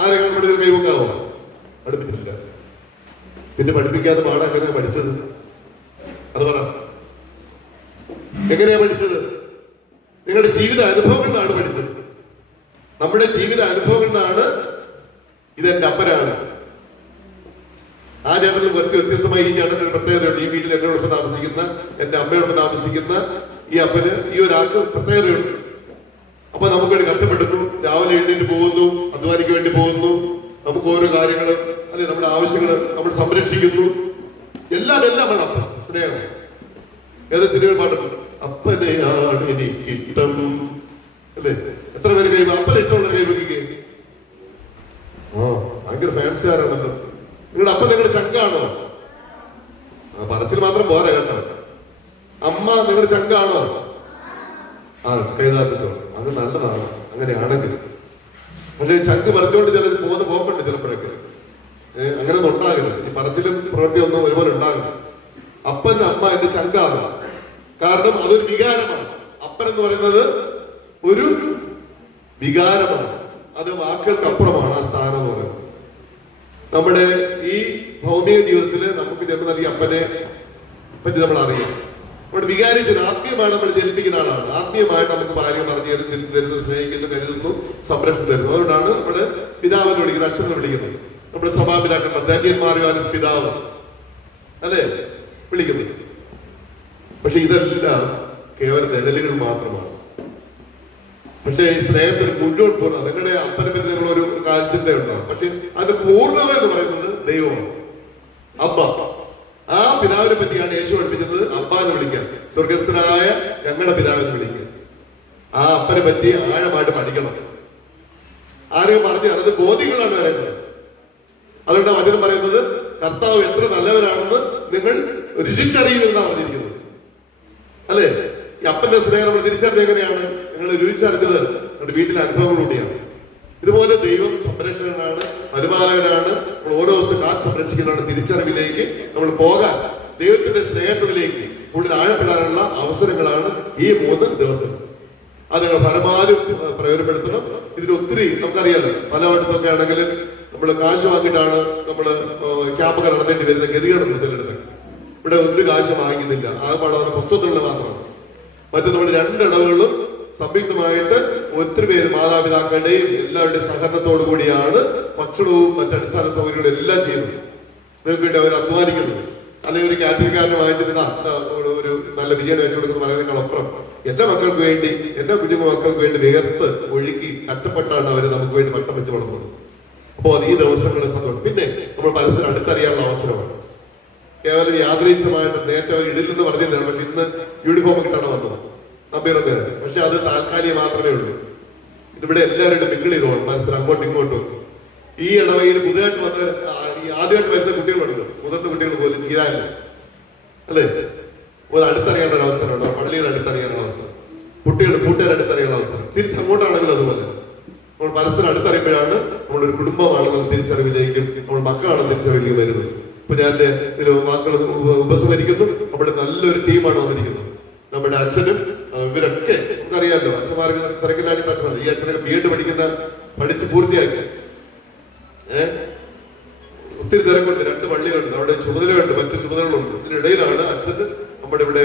ആരെങ്കിലും പഠിച്ച കൈ ബുക്കാവോ? പഠിപ്പിച്ചിട്ടില്ല. പിന്നെ പഠിപ്പിക്കാതെ പാടാൻ എങ്ങനെയാ പഠിച്ചത്? അത് പറ. എങ്ങനെയാ പഠിച്ചത്? നിങ്ങളുടെ ജീവിത അനുഭവങ്ങളിൽ നിന്നാണ് പഠിച്ചത്. നമ്മുടെ ജീവിത അനുഭവങ്ങളിൽ നിന്നാണ് ഇതെന്റെ അപ്പനാണ്. ആ ചേട്ടനിൽ വ്യത്യസ്തമായി ഈ ചേട്ടൻ ഒരു പ്രത്യേകതയുണ്ട്. ഈ വീട്ടിൽ എന്നോടൊപ്പം താമസിക്കുന്ന, എന്റെ അമ്മയോടൊപ്പം താമസിക്കുന്ന ഈ അപ്പന്, ഈ ഒരാൾക്ക് പ്രത്യേകതയുണ്ട്. അപ്പൊ നമുക്ക് വേണ്ടി കഷ്ടപ്പെടുന്നു, രാവിലെ എഴുന്നേറ്റ് പോകുന്നു, അധ്വാനിക്ക് വേണ്ടി പോകുന്നു, നമുക്ക് ഓരോ കാര്യങ്ങൾ അല്ലെ, നമ്മുടെ ആവശ്യങ്ങൾ നമ്മൾ സംരക്ഷിക്കുന്നു. എല്ലാം നമ്മുടെ അപ്പൻ. സ്നേഹം. ഏത് സിനിമ പാട്ടുണ്ട്? അപ്പനെയാണ് എനിക്കിഷ്ടം അല്ലേ? എത്ര പേര് കൈ അപ്പനെ ഇഷ്ടമുള്ള കൈ വെക്കുകയും ഭയങ്കര ഫാൻസുകാരാണല്ലോ. നിങ്ങളുടെ അപ്പൻ നിങ്ങളുടെ ചങ്കാണോ? പറച്ചിൽ മാത്രം പോരാ കേട്ടോ. അമ്മ നിങ്ങളുടെ ചങ്കാണോ? കൈതാത്തിട്ടോ. അത് നല്ലതാണ് അങ്ങനെയാണെങ്കിൽ. പക്ഷെ ചങ്ക് പറിച്ചുകൊണ്ട് ചില പോകുന്ന പോക്കുണ്ട് ചിലപ്പോഴൊക്കെ. അങ്ങനെ ഒന്നും ഉണ്ടാകരുത്. ഈ പറച്ചിലും പ്രവൃത്തി ഒന്നും ഒരുപോലെ ഉണ്ടാകരുത്. അപ്പൻ അമ്മ എന്റെ ചങ്കാകുക. കാരണം അതൊരു വികാരമാണ്. അപ്പൻ എന്ന് പറയുന്നത് ഒരു വികാരമാണ്. അത് വാക്കുകൾക്ക് അപ്പുറമാണ് ആ സ്ഥാനം എന്ന് പറയുന്നത്. നമ്മുടെ ഈ ഭൗമിക ജീവിതത്തിൽ നമുക്ക് ജന്മം നൽകിയ അപ്പനെ പറ്റി നമ്മൾ അറിയാം. നമ്മുടെ വികാരിച്ചത് ആത്മീയമാണ്. നമ്മൾ ജനിപ്പിക്കുന്ന ആളാണ്. ആത്മീയമായിട്ട് നമുക്ക് ഭാര്യ പറഞ്ഞു തരുന്നു, സ്നേഹിക്കുന്നു, കരുതുന്നു, സംരക്ഷണം തരുന്നു. അതുകൊണ്ടാണ് നമ്മുടെ പിതാവിനെ വിളിക്കുന്നത്, അച്ഛനെ വിളിക്കുന്നത്. നമ്മുടെ സഭാപിതാക്കൾ ധന്യന്മാരും പിതാവ് അല്ലെ വിളിക്കുന്നത്. പക്ഷെ ഇതെല്ലാം കേവലം നിഴലുകൾ മാത്രമാണ്. പക്ഷെ ഈ സ്നേഹത്തിന് മുന്നോട്ട് പോകുന്നത് നിങ്ങളുടെ അപ്പനെ പറ്റി നിങ്ങളൊരു കാഴ്ച ഉണ്ടാകും. പക്ഷെ അതിന്റെ പൂർണ്ണത എന്ന് പറയുന്നത് ദൈവമാണ്. അബ്ബ. ആ പിതാവിനെ പറ്റിയാണ് യേശു പഠിപ്പിച്ചത് അബ്ബ എന്ന് വിളിക്കാൻ. സ്വർഗസ്ഥനായ ഞങ്ങളുടെ പിതാവെന്ന് വിളിക്കുക. ആ അപ്പനെ പറ്റി ആഴമായിട്ട് പഠിക്കണം. ആരെയും പറഞ്ഞാൽ അത് ബോധ്യങ്ങളാണ് പറയുന്നത്. അതുകൊണ്ട് വചനം പറയുന്നത് കർത്താവ് എത്ര നല്ലവരാണെന്ന് നിങ്ങൾ രുചിച്ചറിയുമെന്നാണ് പറഞ്ഞിരിക്കുന്നത് അല്ലെ? ഈ അപ്പന്റെ സ്നേഹം നമ്മൾ തിരിച്ചറിഞ്ഞത് എങ്ങനെയാണ്? നിങ്ങൾ രുചിച്ചറിഞ്ഞത് നമ്മുടെ വീട്ടിലെ അനുഭവങ്ങളിലൂടെയാണ്. ഇതുപോലെ ദൈവം സംരക്ഷകനാണ്, പരിപാലകനാണ്. നമ്മൾ ഓരോ ദിവസം കാത്ത് സംരക്ഷിക്കുന്നതാണ്. തിരിച്ചറിവിലേക്ക് നമ്മൾ പോകാൻ, ദൈവത്തിന്റെ സ്നേഹത്തിലേക്ക് കൂടുതൽ ആഴപ്പെടാനുള്ള അവസരങ്ങളാണ് ഈ 3 ദിവസങ്ങൾ. അത് നിങ്ങൾ പരമാവധി പ്രയോജനപ്പെടുത്തണം. ഇതിന് ഒത്തിരി നമുക്കറിയാലോ, പലയിടത്തൊക്കെ ആണെങ്കിൽ നമ്മൾ കാശ് വാങ്ങിയിട്ടാണ് നമ്മൾ ക്യാമ്പൊക്കെ നടത്തേണ്ടി വരുന്ന ഗതികേടുണ്ട് ചിലയിടത്ത്. ഇവിടെ ഒരു കാശ് വാങ്ങിക്കുന്നില്ല, ആ വളരെ പുസ്തകത്തിലുള്ള മാത്രമാണ്. മറ്റു നമ്മുടെ 2 ഇടവുകളും സംയുക്തമായിട്ട് ഒത്തിരി പേര് മാതാപിതാക്കളുടെയും എല്ലാവരുടെയും സഹകരണത്തോടു കൂടിയാണ് ഭക്ഷണവും മറ്റടിസ്ഥാന സൗകര്യങ്ങളും എല്ലാം ചെയ്യുന്നത്. നിങ്ങൾക്ക് വേണ്ടി അവർ അധ്വാനിക്കുന്നത്. അല്ലെങ്കിൽ ഒരു കാറ്ററിംഗുകാരനെ വാങ്ങിച്ചിട്ട് ഒരു നല്ല ബിരിയാണി വെച്ചു കൊടുക്കുന്ന പറയുന്നതിനപ്പുറം എന്റെ മക്കൾക്ക് വേണ്ടി, എന്റെ കുഞ്ഞു മക്കൾക്ക് വേണ്ടി വേർത്ത് ഒഴുക്കി കഷ്ടപ്പെട്ടാണ് അവർ നമുക്ക് വേണ്ടി ഭക്ഷണം വെച്ച് വളർന്നത്. അപ്പോൾ അത് ഈ ദിവസങ്ങളിൽ സന്തോഷം. പിന്നെ നമ്മൾ പരസ്പരം അടുത്തറിയാനുള്ള അവസരമാണ്. കേവലം യാദൃച്ഛമായിട്ട് നേരത്തെ അവർ ഇടില്ലെന്ന് പറഞ്ഞിരുന്നു, പക്ഷെ ഇന്ന് യൂണിഫോം കിട്ടാണ് വന്നത് നമ്പിയറൊക്കെ. പക്ഷെ അത് താൽക്കാലികം മാത്രമേ ഉള്ളൂ. ഇവിടെ എല്ലാവരുടെ മിങ്കിൾ ചെയ്തോളും പരസ്പരം അങ്ങോട്ടും ഇങ്ങോട്ടും. ഈ ഇടവയിൽ പുതുതായിട്ട് വന്ന് ആദ്യമായിട്ട് വരുന്ന കുട്ടികളുണ്ട്, മുതിർന്ന കുട്ടികൾ പോലും ചെയ്യാനില്ല അല്ലേ. ഒരു അടുത്തറിയാനുള്ള ഒരു അവസരമുണ്ട്, പള്ളിയുടെ അടുത്തറിയാനുള്ള അവസരം, കുട്ടികളുടെ കൂട്ടുകാർ അടുത്തറിയാനുള്ള അവസരം. തിരിച്ചങ്ങോട്ടാണെങ്കിലും അതുപോലെ നമ്മൾ പരസ്പരം അടുത്തറിയുമ്പോഴാണ് നമ്മളൊരു കുടുംബമാണെന്നുള്ള തിരിച്ചറിവിലേക്കും നമ്മൾ മക്കളാണെന്ന് തിരിച്ചറിവിലേക്ക് വരുന്നത്. ഇപ്പൊ ഞാൻ ഇതിന് വാക്കുകൾ ഉപസംഹരിക്കുന്നു. നമ്മുടെ നല്ലൊരു ടീമാണ് വന്നിരിക്കുന്നത്. നമ്മുടെ അച്ഛനും ഇവരൊക്കെ നമുക്കറിയാമല്ലോ, അച്ഛന്മാർക്ക് തിരക്കില്ലാത്ത അച്ഛനല്ല. ഈ അച്ഛനൊക്കെ B.Ed പഠിച്ച് പൂർത്തിയാക്കി. ഒത്തിരി തിരക്കുണ്ട്, 2 പള്ളികളുണ്ട്, അവിടെ ചുമതലയുണ്ട്, മറ്റു ചുമതലകളുണ്ട്. ഇതിനിടയിലാണ് അച്ഛന് നമ്മുടെ ഇവിടെ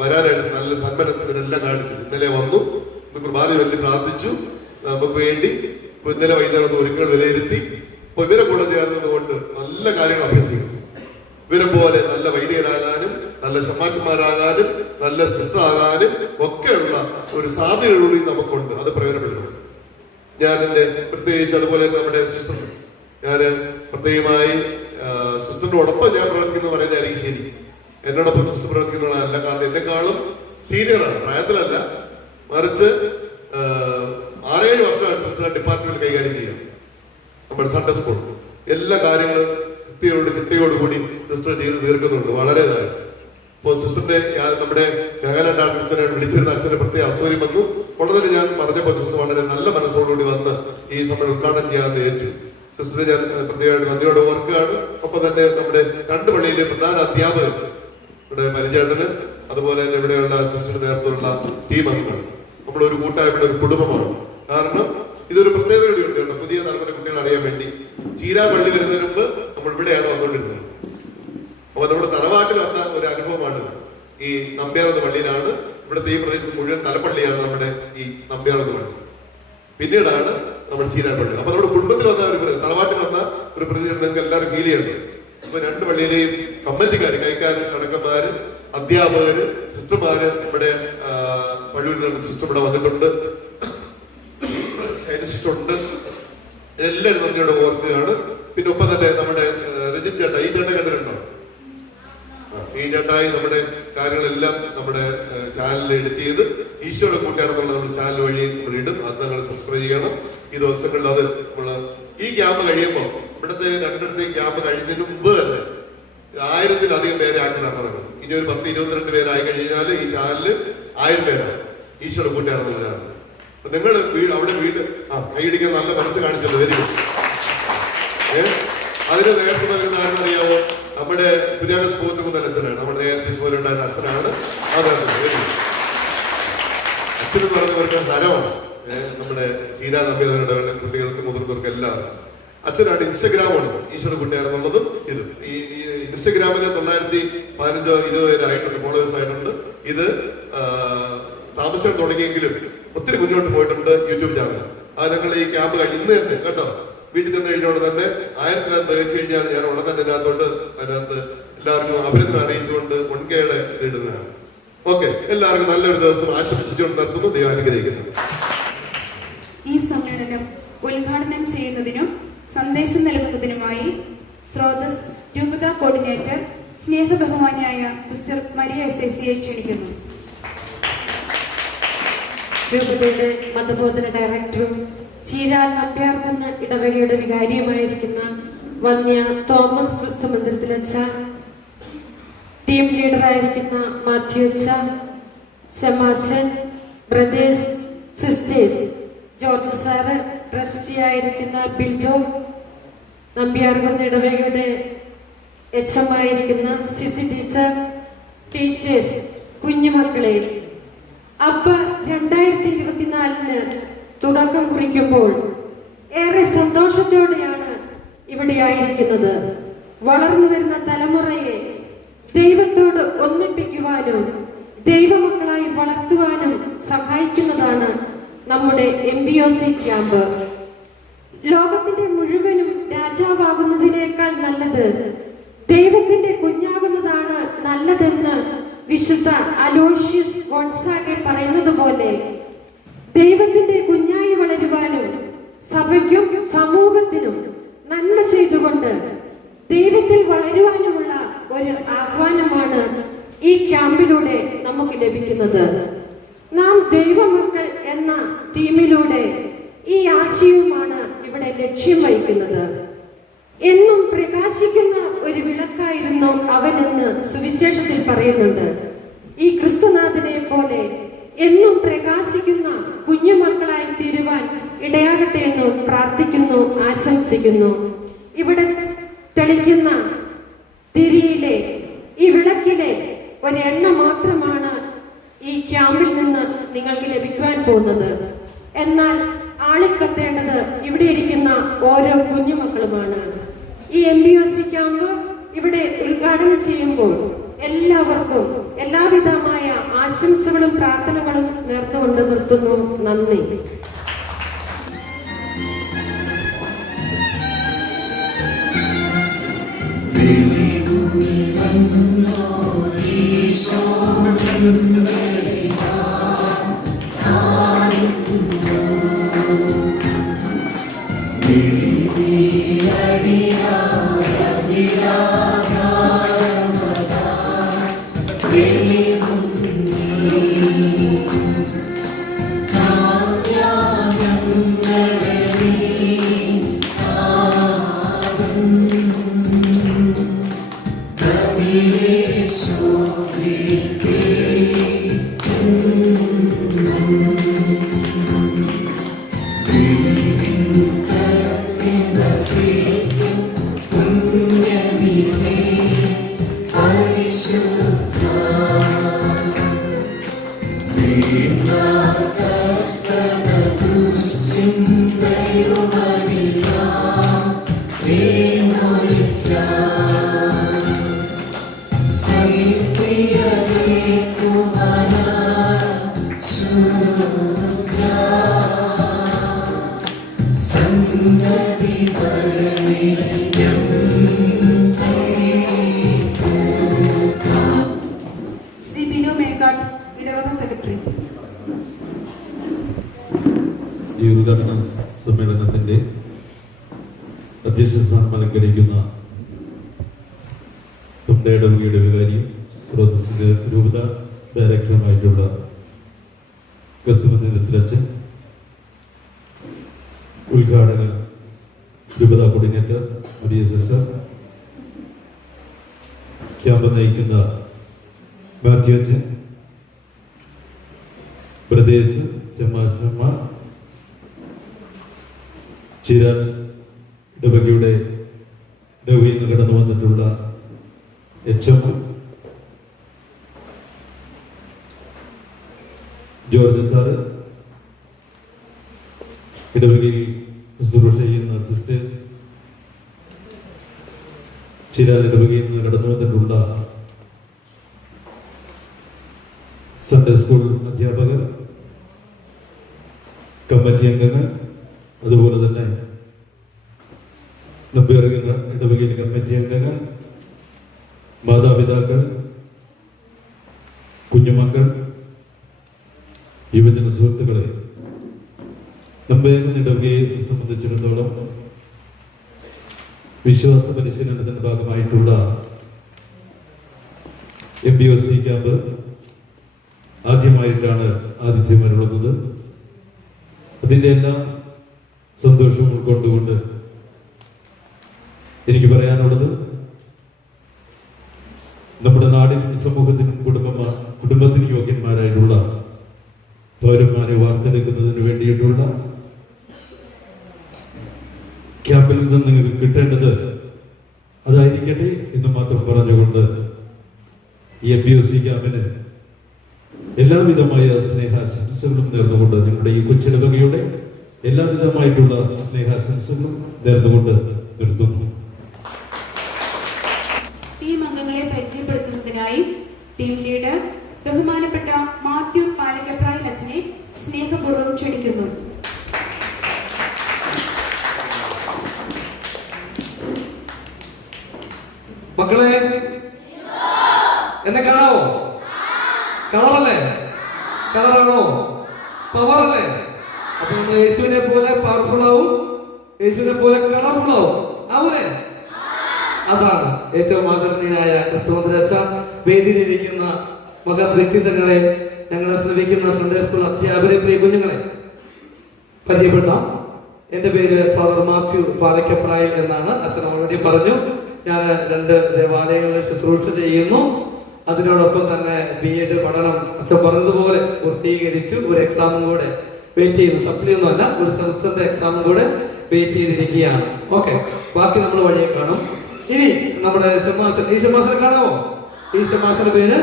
വരാനായിട്ട് നല്ല സന്മനസ്സിനെല്ലാം കാണിച്ചത്. ഇന്നലെ വന്നു, കുർബാന വേണ്ടി പ്രാർത്ഥിച്ചു നമുക്ക് വേണ്ടി. ഇന്നലെ വൈകുന്നേരം ഒരുക്കങ്ങൾ വിലയിരുത്തി. അപ്പൊ ഇവരെ കൂടെ ചേർന്നത് കൊണ്ട് നല്ല കാര്യങ്ങൾ അഭ്യസിക്കുന്നു. ഇവരെ പോലെ നല്ല വൈദികരാകാനും നല്ല ശമാശന്മാരാകാനും നല്ല സിസ്റ്റർ ആകാനും ഒക്കെയുള്ള ഒരു സാധ്യതകളൂടി നമുക്കുണ്ട്. അത് പ്രയോജനപ്പെടുത്തണം. ഞാൻ എന്റെ പ്രത്യേകിച്ച് അതുപോലെ നമ്മുടെ സിസ്റ്റർ, ഞാൻ പ്രത്യേകമായി സിസ്റ്ററിനോടൊപ്പം ഞാൻ പ്രവർത്തിക്കുന്ന പറയുന്നതായിരിക്കും ശരി. എന്നോടൊപ്പം സിസ്റ്റർ പ്രവർത്തിക്കുന്നതല്ല, കാരണം എന്നെക്കാളും സീനിയറാണ്, പ്രായത്തിലല്ല, മറിച്ച് 6-7 വർഷമാണ് സിസ്റ്റർ ഡിപ്പാർട്ട്മെന്റ് കൈകാര്യം ചെയ്യാം. നമ്മുടെ സൺഡേ സ്കൂൾ എല്ലാ കാര്യങ്ങളും ചിട്ടയോടുകൂടി സിസ്റ്റർ ചെയ്ത് തീർക്കുന്നുണ്ട്. വളരെ നല്ലത്. ഇപ്പോൾ സിസ്റ്ററിന്റെ നമ്മുടെ ക്രിസ്ത്യനെ വിളിച്ചിരുന്ന അച്ഛനെ പ്രത്യേക അസൗകര്യം വന്നു. വളരെ ഞാൻ പറഞ്ഞപ്പോൾ സിസ്റ്റർ വളരെ നല്ല മനസ്സോടുകൂടി വന്ന് ഈ സമയം ഉദ്ഘാടനം ചെയ്യാൻ ഏറ്റു. സിസ്റ്ററെ ഞാൻ പ്രത്യേകമായിട്ട് നന്ദിയോടെ ഓർക്കുകയാണ്. ഒപ്പം തന്നെ നമ്മുടെ 2 പള്ളിയിലെ പ്രധാന അധ്യാപകർ, ഇവിടെ പരിചേട്ടന്, അതുപോലെ തന്നെ ഇവിടെയുള്ള സിസ്റ്ററിന്റെ നേതൃത്വമുള്ള ടീം അംഗങ്ങൾ, നമ്മളൊരു കൂട്ടായ്മയുടെ ഒരു കുടുംബമാണ്. കാരണം ഇതൊരു പ്രത്യേകത കൂടിയുണ്ട്. പുതിയ തലമുറ കുട്ടികൾ അറിയാൻ വേണ്ടി ചീരാ പള്ളി വരുന്നതിന് മുമ്പ് നമ്മൾ ഇവിടെയാണ് വന്നുകൊണ്ടിരുന്നത്. അപ്പൊ നമ്മുടെ തറവാട്ടിൽ വന്ന ഒരു അനുഭവമാണ്. ഈ നമ്പ്യാറെന്ന പള്ളിയിലാണ്, ഇവിടുത്തെ ഈ പ്രദേശത്ത് മുഴുവൻ തലപ്പള്ളിയാണ് നമ്മുടെ ഈ നമ്പ്യാറെന്ന പള്ളി. പിന്നീടാണ് നമ്മുടെ ചീരാപ്പള്ളി. അപ്പൊ നമ്മുടെ കുടുംബത്തിൽ വന്ന ഒരു തറവാട്ടിൽ വന്ന ഒരു പ്രതിനിധി നിങ്ങൾക്ക് എല്ലാവരും ഫീൽ ചെയ്യുന്നുണ്ട്. ഇപ്പൊ 2 പള്ളിയിലെയും കമ്മിറ്റിക്കാര്, കൈക്കാര്, കണക്കന്മാര്, അധ്യാപകര്, സിസ്റ്റർമാര്, ഇവിടെ പള്ളിയുടെ സിസ്റ്റർ ഇവിടെ വന്നിട്ടുണ്ട്, സിസ്റ്റർ ഉണ്ട്. എല്ലാവരും നന്ദിയോടെ ഓർക്കുകയാണ്. പിന്നെ ഒപ്പം തന്നെ നമ്മുടെ രജിത് ചേട്ടാ, ഈ ചേട്ടൻ കണ്ടിട്ടുണ്ടോ? ഈ ചേട്ടായി നമ്മുടെ കാര്യങ്ങളെല്ലാം നമ്മുടെ ചാനലിൽ എഡിറ്റ് ചെയ്ത് ഈശോയുടെ കൂട്ടുകാരെന്നുള്ള നമ്മുടെ ചാനൽ വഴി നമ്മൾ ഇടും. അത് നിങ്ങൾ സബ്സ്ക്രൈബ് ചെയ്യണം. ഈ ദിവസങ്ങളിൽ അത് നമ്മൾ ഈ ക്യാമ്പ് കഴിയുമ്പോൾ, ഇവിടുത്തെ 2 ക്യാമ്പ് കഴിഞ്ഞതിന് മുമ്പ് തന്നെ 1000-ലധികം പേരെ ആക്കി നടന്നത്. ഇനി ഒരു 10-22 പേരായി കഴിഞ്ഞാൽ ഈ ചാനലിൽ 1000 പേരാണ് ഈശോയുടെ കൂട്ടുകാരെന്നുള്ളതാണ്. നിങ്ങൾ അവിടെ കൈയിടിക്കാൻ നല്ല മനസ്സ് കാണിച്ചല്ലോ. വരും അതിന് നേരത്തെ നൽകുന്ന ആരെന്നറിയാവോ? നമ്മുടെ പുതിയാകസ് പോത്തുകുന്ന അച്ഛനാണ്. നമ്മുടെ നേരത്തെ പോലെ ഉണ്ടായിരുന്ന അച്ഛനാണ്. അച്ഛനെന്ന് പറയുന്നവർക്ക് ഹരമാണ്. നമ്മുടെ ചീരാ നമ്പിയവരുടെ കുട്ടികൾക്ക്, മുതിർന്നവർക്ക് എല്ലാവരും അച്ഛനാണ്. ഇൻസ്റ്റഗ്രാമാണ് ഈശ്വര കുട്ടിയാണെന്നുള്ളതും ഇതും. ഈ ഇൻസ്റ്റഗ്രാമില് 915-20 പേരായിട്ടുണ്ട്, ഫോളോവേഴ്സ് ആയിട്ടുണ്ട്. ഇത് താമസം തുടങ്ങിയെങ്കിലും ഒത്തിരി മുന്നോട്ട് പോയിട്ടുണ്ട്. യൂട്യൂബ് ചാനൽ അത് ഞങ്ങൾ ഈ ക്യാമ്പ് കഴിഞ്ഞ് ഇന്ന് തന്നെ കേട്ടോ, വീട്ടിൽ ചെന്ന് കഴിഞ്ഞോട് തന്നെ 1000 തികച്ചു കഴിഞ്ഞാൽ ഞാൻ ഉടൻ തന്നെ അതിനകത്ത് എല്ലാവർക്കും അഭിനന്ദനം അറിയിച്ചുകൊണ്ട് മുൻകൈയുടെ ഇടുന്നതാണ്. ഓക്കെ, എല്ലാവർക്കും നല്ലൊരു ദിവസം ആശംസിച്ചുകൊണ്ട് നിർത്തുന്നു. ദൈവം അനുഗ്രഹിക്കുന്നു. ഈ സമ്മേളനം ഉദ്ഘാടനം ചെയ്യുന്നതിനും സന്ദേശം നൽകുന്നതിനുമായി സ്രോതസ് രൂപത കോർഡിനേറ്റർ സ്നേഹബഹുമാനിയായ സിസ്റ്റർ മരിയ SACയെ ക്ഷണിക്കുന്നു. രൂപതയുടെ മതബോധന ഡയറക്ടറും ചീരാൽ നമ്പ്യാർകുന്ന് ഇടവകയുടെ വികാരിയുമായിരിക്കുന്ന വന്യ തോമസ് ക്രിസ്തു മന്ദിരത്തിലച്ച, ടീം ലീഡറായിരിക്കുന്ന മാത്യു അച്ച, ശമാശൻ, ബ്രദേഴ്സ്, സിസ്റ്റേഴ്സ്, ജോർജ് സാറ്, ട്രസ്റ്റിയായിരിക്കുന്ന ബിൽജോ, നമ്പ്യാർകുന്ന് ഇടവകയുടെ HM ആയിരിക്കുന്ന സിസി ടീച്ചർ, ടീച്ചേഴ്സ്, കുഞ്ഞുമക്കളെ, അപ്പ 2020 24-ന് തുടക്കം കുറിക്കുമ്പോൾ ഏറെ സന്തോഷത്തോടെയാണ് ഇവിടെ ആയിരിക്കുന്നത്. വളർന്നു വരുന്ന തലമുറയെ ദൈവത്തോട് ഒന്നിപ്പിക്കുവാനും ദൈവമക്കളായി വളർത്തുവാനും സഹായിക്കുന്നതാണ് നമ്മുടെ MBOC ക്യാമ്പ്. ലോകത്തിന്റെ മുഴുവനും രാജാവാകുന്നതിനേക്കാൾ നല്ലത് ദൈവത്തിന്റെ കുഞ്ഞാകുന്നതാണ് നല്ലതെന്ന് വിശുദ്ധ അലോഷ്യസ് ഗോൺസാഗെ പറയുന്നത് പോലെ ദൈവത്തിന്റെ കുഞ്ഞായി വളരുവാനും സഭയ്ക്കും സമൂഹത്തിനും നന്മ ചെയ്തുകൊണ്ട് ദൈവത്തിൽ വളരുവാനുമുള്ള ഒരു ആഹ്വാനമാണ് ഈ ക്യാമ്പിലൂടെ നമുക്ക് ലഭിക്കുന്നത്. നാം ദൈവമക്കൾ എന്ന തീമിലൂടെ ഈ ആശയവുമാണ് ഇവിടെ ലക്ഷ്യം വഹിക്കുന്നത്. എന്നും പ്രകാശിക്കുന്ന ഒരു വിളക്കായിരുന്നു അവനെന്ന് സുവിശേഷത്തിൽ പറയുന്നുണ്ട്. ഈ ക്രിസ്തുനാഥനെ പോലെ എന്നും പ്രകാശിക്കുന്ന കുഞ്ഞുമക്കളായി തീരുവാൻ ഇടയാകട്ടെ എന്ന് പ്രാർത്ഥിക്കുന്നു, ആശംസിക്കുന്നു. ഇവിടെ തെളിക്കുന്ന തിരിയിലെ ഈ വിളക്കിലെ ഒരെണ്ണ മാത്രമാണ് ഈ ക്യാമ്പിൽ നിന്ന് നിങ്ങൾക്ക് ലഭിക്കുവാൻ പോകുന്നത്. എന്നാൽ ആളിക്കത്തേണ്ടത് ഇവിടെ ഇരിക്കുന്ന ഓരോ കുഞ്ഞുമക്കളുമാണ്. ഈ MBOC ക്യാമ്പ് ഇവിടെ ഉദ്ഘാടനം ചെയ്യുമ്പോൾ എല്ലാവർക്കും എല്ലാവിധമായ ആശംസകളും പ്രാർത്ഥനകളും നേർന്നുകൊണ്ട് നിർത്തുന്നു. നന്ദി. ശ്രീ ബിനു മേക്കാട്, ഇടവക സെക്രട്ടറി. ഈ ഉദ്ഘാടന സമ്മേളനത്തിന്റെ അധ്യക്ഷ സ്ഥാനം അലങ്കരിക്കുന്ന ഇടവകയുടെ വികാരിയും സ്രോതസ്സിന്റെ രൂപത ഡയറക്ടറുമായിട്ടുള്ള ക്രിസ്തുമന്ദിരത്തിലച്ഛൻ, ഉദ്ഘാടക രൂപത കോർഡിനേറ്റർ മരിയ സിസ്റ്റർ, ക്യാമ്പ് നയിക്കുന്ന മാത്യു അച്ഛൻ, ബ്രദേഴ്സ്, ചെമ്മാശന്മാർ, ചിരാൽ ഇടവകയുടെ ഇടവകയിൽ നിന്ന് കടന്നു വന്നിട്ടുള്ള HM ജോർജ് സാറ്, ഇടവകയിൽ ശുശ്രൂഷ ചെയ്യുന്ന സിസ്റ്റേഴ്സ്, ചിരാൽ ഇടവകയിൽ നിന്ന് കടന്നു വന്നിട്ടുള്ള സൺഡേ സ്കൂൾ അധ്യാപകർ, കമ്മിറ്റി അംഗങ്ങൾ, അതുപോലെ തന്നെ നമ്പ്യാർകുന്ന് ഇടവകയിൽ കമ്മിറ്റി അംഗങ്ങൾ, മാതാപിതാക്കൾ, കുഞ്ഞുമക്കൾ, യുവജന സുഹൃത്തുക്കളെ, നമ്പ്യാർകുന്ന് ഇടവകയെ സംബന്ധിച്ചിടത്തോളം വിശ്വാസ പരിശീലനത്തിന്റെ ഭാഗമായിട്ടുള്ള MBOC ക്യാമ്പ് ആദ്യമായിട്ടാണ് ആതിഥ്യമരുള്ളത്. അതിൻ്റെ എല്ലാ സന്തോഷവും ഉൾക്കൊണ്ടുകൊണ്ട് എനിക്ക് പറയാനുള്ളത്, നമ്മുടെ നാടിനും സമൂഹത്തിനും കുടുംബത്തിന് യോഗ്യന്മാരായിട്ടുള്ള പൗരന്മാരെ വാർത്തെടുക്കുന്നതിന് വേണ്ടിയിട്ടുള്ള ക്യാമ്പിൽ നിന്ന് നിങ്ങൾക്ക് കിട്ടേണ്ടത് അതായിരിക്കട്ടെ എന്ന് മാത്രം പറഞ്ഞുകൊണ്ട് ഈ MBOC ക്യാമ്പിന് എല്ലാവിധമായ സ്നേഹാശംസകളും നേർന്നുകൊണ്ട് ഞങ്ങളുടെ ഈ കൊച്ചിടവകയുടെ എല്ലാവിധമായിട്ടുള്ള സ്നേഹാശംസകളും നേർന്നുകൊണ്ട് നിർത്തുന്നു. ടീം അംഗങ്ങളെ പരിചയപ്പെടുത്തുന്നതിനായി ടീം ലീഡർ ബഹുമാനപ്പെട്ട മാത്യു പാലക്കപ്രായിൽ അച്ഛനെ സ്നേഹപൂർവ്വം ക്ഷണിക്കുന്നു. മക്കളെ എന്നെ കാണാവോ? കളറല്ലേ? കളറാണോ? പവറല്ലേ? അപ്പൊ നമ്മൾ യേശുവിനെ പോലെ പവർഫുൾ ആവും, യേശുവിനെ പോലെ കളർഫുൾ ആവും, ആവൂലേ? അതാണ് ഏറ്റവും ആദരണീയനായ ക്രിസ്തുമന്ത്രച്ച വേദിയിലിരിക്കുന്ന മഹത് വ്യക്തിത്വങ്ങളെ, ഞങ്ങളെ ശ്രമിക്കുന്ന സൺഡേ സ്കൂൾ അധ്യാപകരെ, പ്രിയ കുഞ്ഞുങ്ങളെ പരിചയപ്പെടുത്താം. എന്റെ പേര് ഫാദർ മാത്യു പാലക്കപ്രായിൽ എന്നാണ്. അച്ഛൻ ഓൾറെഡി പറഞ്ഞു. ഞാൻ 2 ദേവാലയങ്ങളിൽ ശുശ്രൂഷ ചെയ്യുന്നു. അതിനോടൊപ്പം തന്നെ BEd പഠനം അച്ഛൻ പറഞ്ഞതുപോലെ പൂർത്തീകരിച്ചു. ഒരു എക്സാമും കൂടെ വെയിറ്റ് ചെയ്യുന്നു. സപ്ലി ഒന്നും അല്ല, ഒരു സെമസ്റ്ററിന്റെ എക്സാമും കൂടെ വെയിറ്റ് ചെയ്തിരിക്കുകയാണ്. ഓക്കെ, ബാക്കി നമ്മൾ വഴിയെ കാണും. ഇനി നമ്മുടെ ഷമാസൻ, ഈ ഷമാസനെ കാണാമോ? ഈ ഷമാസന്റെ പേര്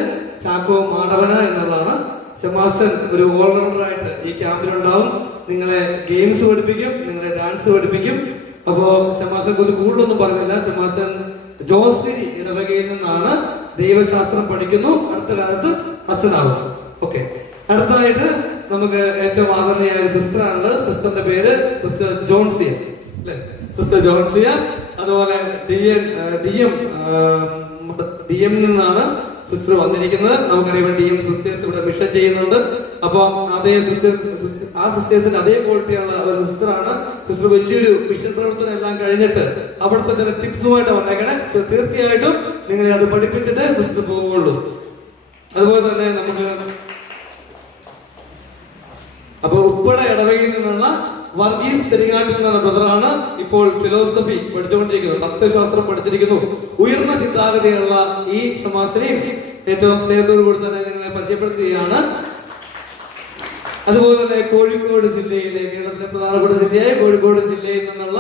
ചാക്കോ മാടവന എന്നുള്ളതാണ്. ഷമാസൻ ഒരു ഓൾറൗണ്ടർ ആയിട്ട് ഈ ക്യാമ്പിലുണ്ടാവും. നിങ്ങളെ ഗെയിംസ് പഠിപ്പിക്കും, നിങ്ങളെ ഡാൻസ് പഠിപ്പിക്കും. അപ്പോ ഷമാസൻ കുറിച്ച് കൂടുതലൊന്നും പറയുന്നില്ല. ഷമാസൻ ജോസ്ഗിരി ഇടവകയിൽ നിന്നാണ്, ദൈവശാസ്ത്രം പഠിക്കുന്നു. അടുത്ത കാലത്ത് അച്ഛനാകും. ഓക്കെ, അടുത്തതായിട്ട് നമുക്ക് ഏറ്റവും ആദരണീയായ ഒരു സിസ്റ്ററാണ്. സിസ്റ്ററിന്റെ പേര് സിസ്റ്റർ ജോൺസിയ, അല്ലെ? സിസ്റ്റർ ജോൺസിയ. അതുപോലെ DM നിന്നാണ് സിസ്റ്റർ വന്നിരിക്കുന്നത്. നമുക്കറിയാം DM സിസ്റ്റേഴ്സ് ഇവിടെ മിഷൻ ചെയ്യുന്നുണ്ട്. അപ്പൊ അതേ സിസ്റ്റേഴ്സിന്റെ അതേ ക്വാളിറ്റിയുള്ള ഒരു സിസ്റ്ററാണ്. സിസ്റ്റർ വലിയൊരു മിഷൻ പ്രവർത്തനം എല്ലാം കഴിഞ്ഞിട്ട് അവിടുത്തെ ചില ടിപ്സുമായിട്ട് വന്നേക്കണേ. തീർച്ചയായിട്ടും നിങ്ങളെ അത് പഠിപ്പിച്ചിട്ട് സിസ്റ്റർ പോവുകയുള്ളൂ. അതുപോലെ തന്നെ നമുക്ക് അപ്പൊ ഉപ്പട ഇടവകയിൽ നിന്നുള്ള വർഗീസ് പെരിങ്ങാട്ടിൽ നിന്നുള്ള ബ്രദറാണ്. ഇപ്പോൾ ഫിലോസഫി പഠിച്ചുകൊണ്ടിരിക്കുന്നു, തത്വശാസ്ത്രം പഠിച്ചിരിക്കുന്നു. ഉയർന്ന ചിന്താഗതിയുള്ള ഈ സമാസിനെയും ഏറ്റവും സ്നേഹത്തോടു കൂടി തന്നെ നിങ്ങളെ പരിചയപ്പെടുത്തുകയാണ്. അതുപോലെ തന്നെ കോഴിക്കോട് ജില്ലയിലെ, കേരളത്തിലെ പ്രധാനപ്പെട്ട ജില്ലയായ കോഴിക്കോട് ജില്ലയിൽ നിന്നുള്ള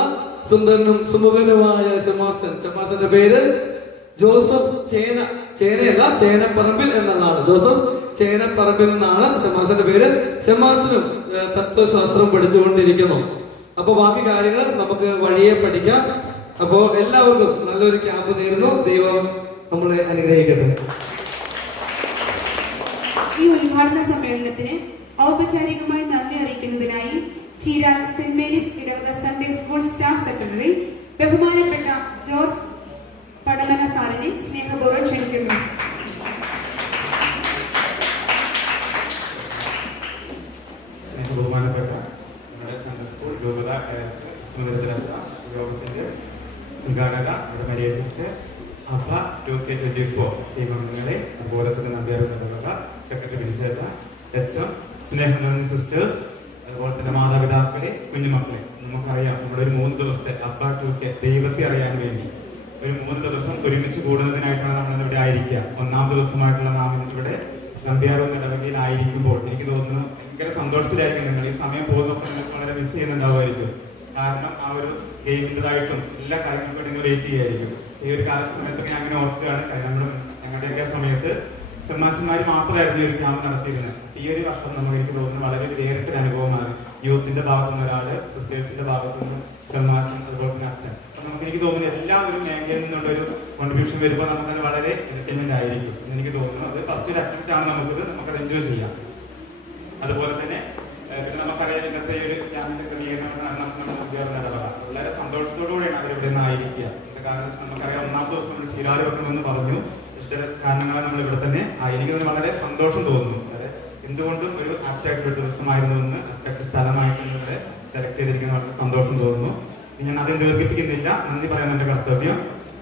സുന്ദരനും സുമുഖനുമായ ഷമാസന്റെ പേര് ജോസഫ് ചേനയല്ല, ചേനപ്പറമ്പിൽ എന്നുള്ളതാണ്. ജോസഫ് ചേനപ്പറമ്പിൽ നിന്നാണ് ഷമാസന്റെ പേര്. ഷമാസനും തത്വശാസ്ത്രം പഠിച്ചുകൊണ്ടിരിക്കുന്നു. അപ്പൊ ബാക്കി കാര്യങ്ങൾ നമുക്ക് വഴിയെ പഠിക്കാം. അപ്പോ എല്ലാവർക്കും നല്ലൊരു ക്യാമ്പ് നേരുന്നു. ദൈവം നമ്മളെ അനുഗ്രഹിക്കട്ടെ. ഈ ഉദ്ഘാടന സമ്മേളനത്തിന് ഔപചാരികമായി നന്ദി അറിയിക്കുന്നതിനായി ചീരാൽ സെന്റ് മേരീസ് ഇടവക സൺഡേ സ്കൂൾ സ്റ്റാഫ് സെക്രട്ടറി ബഹുമാനപ്പെട്ട ജോർജ് പടമന സാറിനെ സ്നേഹപൂർവ്വം ക്ഷണിക്കുന്നു. ബഹുമാനപ്പെട്ട നമ്മുടെ സൺഡേ സ്കൂൾ രൂപത യോഗത്തിന്റെ ഉദ്ഘാടക മരിയ സിസ്റ്റർ അപ്പ 2K24 ടീം അംഗങ്ങളെ, അതുപോലെ തന്നെ നമ്പ്യാരുടെ സെക്രട്ടറി ബിരിസേട്ട, HM, സ്നേഹം നിറഞ്ഞ സിസ്റ്റേഴ്സ്, അതുപോലെ തന്നെ മാതാപിതാക്കളെ, കുഞ്ഞുമക്കളെ. നമുക്കറിയാം നമ്മുടെ ഒരു 3 ദിവസത്തെ അപ്പ 2K ദൈവത്തെ അറിയാൻ വേണ്ടി ഒരു 3 ദിവസം ഒരുമിച്ച് കൂടുന്നതിനായിട്ടാണ് നമ്മൾ ഇവിടെ ആയിരിക്കുക. 1ാം ദിവസമായിട്ടുള്ള നാം ഇവിടെ നമ്പ്യാരുടെ ഇടവകയിലായിരിക്കുമ്പോൾ എനിക്ക് തോന്നുന്നു ഭയങ്കര സന്തോഷത്തിലായിരിക്കും. നിങ്ങൾ ഈ സമയം പോകുന്നപ്പോൾ നിങ്ങൾക്ക് വളരെ മിസ് ചെയ്യുന്നുണ്ടാവുമായിരിക്കും. കാരണം ആ ഒരു ഗെയിമിൻ്റെതായിട്ടും എല്ലാ കാര്യങ്ങൾക്കും നിങ്ങൾ വെയിറ്റ് ചെയ്യായിരിക്കും. ഈ ഒരു സമയത്തൊക്കെ ഞാൻ അങ്ങനെ ഓർക്കുകയാണ്. ഞങ്ങളുടെയൊക്കെ സമയത്ത് ഷമാസന്മാർ മാത്രമായിരുന്നു ഈ ഒരു ക്യാമ്പ് നടത്തിയിരുന്നത്. ഈ ഒരു വർഷം നമുക്ക് എനിക്ക് തോന്നുന്നു വളരെ ഒരു വേറിട്ടൊരു അനുഭവമാണ്. യൂത്തിന്റെ ഭാഗത്തുനിന്ന് ഒരാള്, സിസ്റ്റേഴ്സിന്റെ ഭാഗത്തുനിന്ന് ഷമാസൻ, അതുപോലെ തന്നെ അച്ഛൻ. അപ്പൊ നമുക്ക് എനിക്ക് തോന്നുന്നു എല്ലാ ഒരു മേഖലയിൽ നിന്നുള്ള ഒരു കോൺട്രിബ്യൂഷൻ വരുമ്പോൾ നമുക്കത് വളരെ എന്റർടൈൻമെന്റ് ആയിരിക്കും എന്ന് എനിക്ക് തോന്നുന്നു. അത് ഫസ്റ്റ് ഒരു അറ്റംപ്റ്റ് ആണ്, നമുക്കത് എൻജോയ് ചെയ്യാം. അതുപോലെ തന്നെ പിന്നെ നമുക്കറിയാം ഇന്നത്തെ ഒരു ക്യാമ്പിന്റെ ക്രമീകരണം നടക്കുക വളരെ സന്തോഷത്തോടുകൂടിയാണ് അവരിവിടെ നിന്ന് ആയിരിക്കുക. കാരണം നമുക്കറിയാം 1ാം ദിവസം നമ്മൾ ചീരാല് വെക്കണമെന്ന് പറഞ്ഞു. ചില കാരണങ്ങളാൽ നമ്മൾ ഇവിടെ തന്നെ ആയിരിക്കുന്നത് വളരെ സന്തോഷം തോന്നുന്നു. അതായത് എന്തുകൊണ്ടും ഒരു ആപ്റ്റായിട്ടുള്ള ദിവസമായിരുന്നു എന്ന്, ആപ്റ്റായിട്ട് സ്ഥലമായിട്ട് ഇവിടെ സെലക്ട് ചെയ്തിരിക്കുന്ന വളരെ സന്തോഷം തോന്നുന്നു. ഞാൻ അതിന് ദീർഘിപ്പിക്കുന്നില്ല, നന്ദി പറയാൻ എന്റെ കർത്തവ്യം.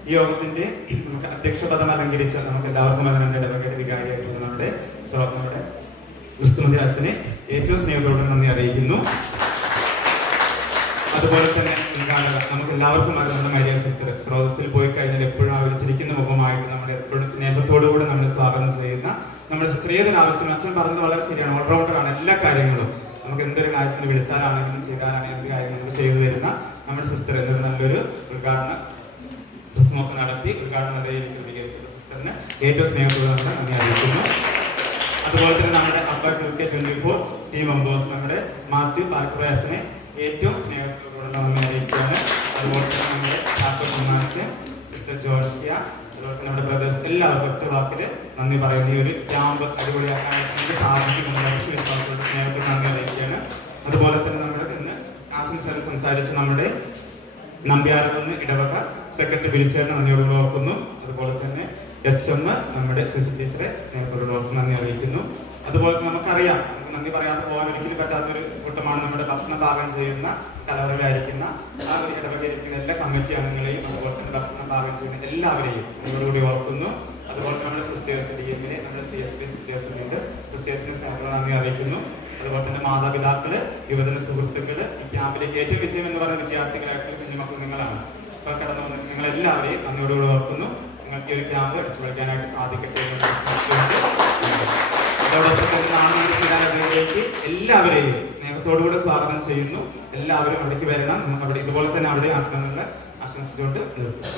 ഈ യോഗത്തിന്റെ നമുക്ക് അധ്യക്ഷ പദം അലങ്കരിച്ച നമുക്ക് എല്ലാവർക്കും അതിനെ ഇടവകയുടെ വികാരിയായിട്ടുള്ള നമ്മുടെ ക്രിസ്തുമതി അച്ഛനെ ഏറ്റവും സ്നേഹത്തോടെ നന്ദി അറിയിക്കുന്നു. അതുപോലെ തന്നെ നമുക്ക് എല്ലാവർക്കും നമ്മുടെ മരിയ സിസ്റ്റർ സ്രോതസ്സിൽ പോയി കഴിഞ്ഞാൽ എപ്പോഴും അവർ ചിരിക്കുന്ന മുഖമായിട്ട് നമ്മുടെ എപ്പോഴും സ്നേഹത്തോടുകൂടെ നമ്മൾ സ്വാഗതം ചെയ്യുന്ന നമ്മുടെ സിസ്റ്റർ ഏതൊരു ആവശ്യം, അച്ഛൻ പറഞ്ഞത് വളരെ ശരിയാണ്, ഓൾറൗണ്ടറാണ്. എല്ലാ കാര്യങ്ങളും നമുക്ക് എന്തൊരു കാര്യത്തിന് വിളിച്ചാലാണെങ്കിലും ചെയ്താലാണെങ്കിലും എന്ത് കാര്യം നമുക്ക് ചെയ്തു തരുന്ന നമ്മുടെ സിസ്റ്റർ എന്നൊരു നല്ലൊരു ഉദ്ഘാടന പ്രസംഗമൊക്കെ നടത്തി ഉദ്ഘാടന ക്രമീകരിച്ച സിസ്റ്ററിന് ഏറ്റവും സ്നേഹത്തോടെ നന്ദി അറിയിക്കുന്നു. അതുപോലെ തന്നെ നമ്മുടെ അപ്പ 2K24 ടീം മെമ്പേഴ്സ് നമ്മുടെ മാത്യു പാർക്കുറാസിനെ ഏറ്റവും സ്നേഹത്തോടുള്ള നന്ദി അറിയിക്കുകയാണ്. അതുപോലെ തന്നെ നമ്മുടെ ചാക്കോ കുമാർസ്, സിസ്റ്റർ ജോർജിയ, അതുപോലെ തന്നെ നമ്മുടെ ബ്രദേഴ്സ് എല്ലാവർക്കും ഒറ്റ വാക്കിൽ നന്ദി പറയുന്ന ഈ ഒരു ക്യാമ്പ് അടിപൊളിയാക്കാനായിട്ട് സാധിക്കുമെന്ന് വിശ്വാസത്തോട് സ്നേഹത്തോട് നന്ദി അറിയിക്കുകയാണ്. അതുപോലെ തന്നെ നമ്മുടെ ഇന്ന് ആശംസകൾ സംസാരിച്ച് നമ്മുടെ നമ്പ്യാർകുന്ന് ഇടവക സെക്രട്ടറി ബിരിച്ചേട്ടനെ നന്ദിയോടുകൂടി ഓർക്കുന്നു. അതുപോലെ തന്നെ HM നമ്മുടെ സിസി ടീച്ചറെ സ്നേഹത്തോട് ഓർത്ത് നന്ദി അറിയിക്കുന്നു. അതുപോലെ തന്നെ നമുക്കറിയാം, നമുക്ക് നന്ദി പറയാതെ പോകാൻ ഒരിക്കലും പറ്റാത്തൊരു കൂട്ടമാണ് നമ്മുടെ ഭക്ഷണം പാകം ചെയ്യുന്ന കലവറയിലായിരിക്കുന്ന ആ ഒരു ഇടവകയിരിക്കുന്ന എല്ലാ കമ്മിറ്റി അംഗങ്ങളെയും അതുപോലെ തന്നെ ഭക്ഷണം പാകം ചെയ്യുന്ന എല്ലാവരെയും നന്ദിയോടുകൂടി ഓർക്കുന്നു. അതുപോലെ തന്നെ നമ്മുടെ സിസ്റ്റേഴ്സ് DMനെ നമ്മുടെ CSP സിസ്റ്റേഴ്സിനുണ്ട്, സിസ്റ്റേഴ്സിന് സ്നേഹത്തോട് നന്ദി അറിയിക്കുന്നു. അതുപോലെ തന്നെ മാതാപിതാക്കള്, യുവജന സുഹൃത്തുക്കള്, ഈ ക്യാമ്പിലേക്ക് ഏറ്റവും വിജയം എന്ന് പറയുന്ന വിദ്യാർത്ഥികളായിട്ടുള്ള കുഞ്ഞുമക്കൾ നിങ്ങളാണ്. അപ്പൊ കടന്നു വന്ന നിങ്ങളെല്ലാവരെയും നന്ദിയോടുകൂടി ഓർക്കുന്നു. നിങ്ങൾക്ക് ഈ ഒരു ക്യാമ്പ് അടിച്ചു കളിക്കാനായിട്ട് സാധിക്കട്ടെ എന്ന് അതോടൊപ്പം തന്നെ നാളെ എല്ലാവരെയും സ്നേഹത്തോടുകൂടെ സ്വാഗതം ചെയ്യുന്നു. എല്ലാവരും അവിടേക്ക് വരണം. നമുക്ക് അവിടെ ഇതുപോലെ തന്നെ അവിടെ ആക്കണമെന്നുള്ള ആശംസിച്ചുകൊണ്ട് നിർത്തും.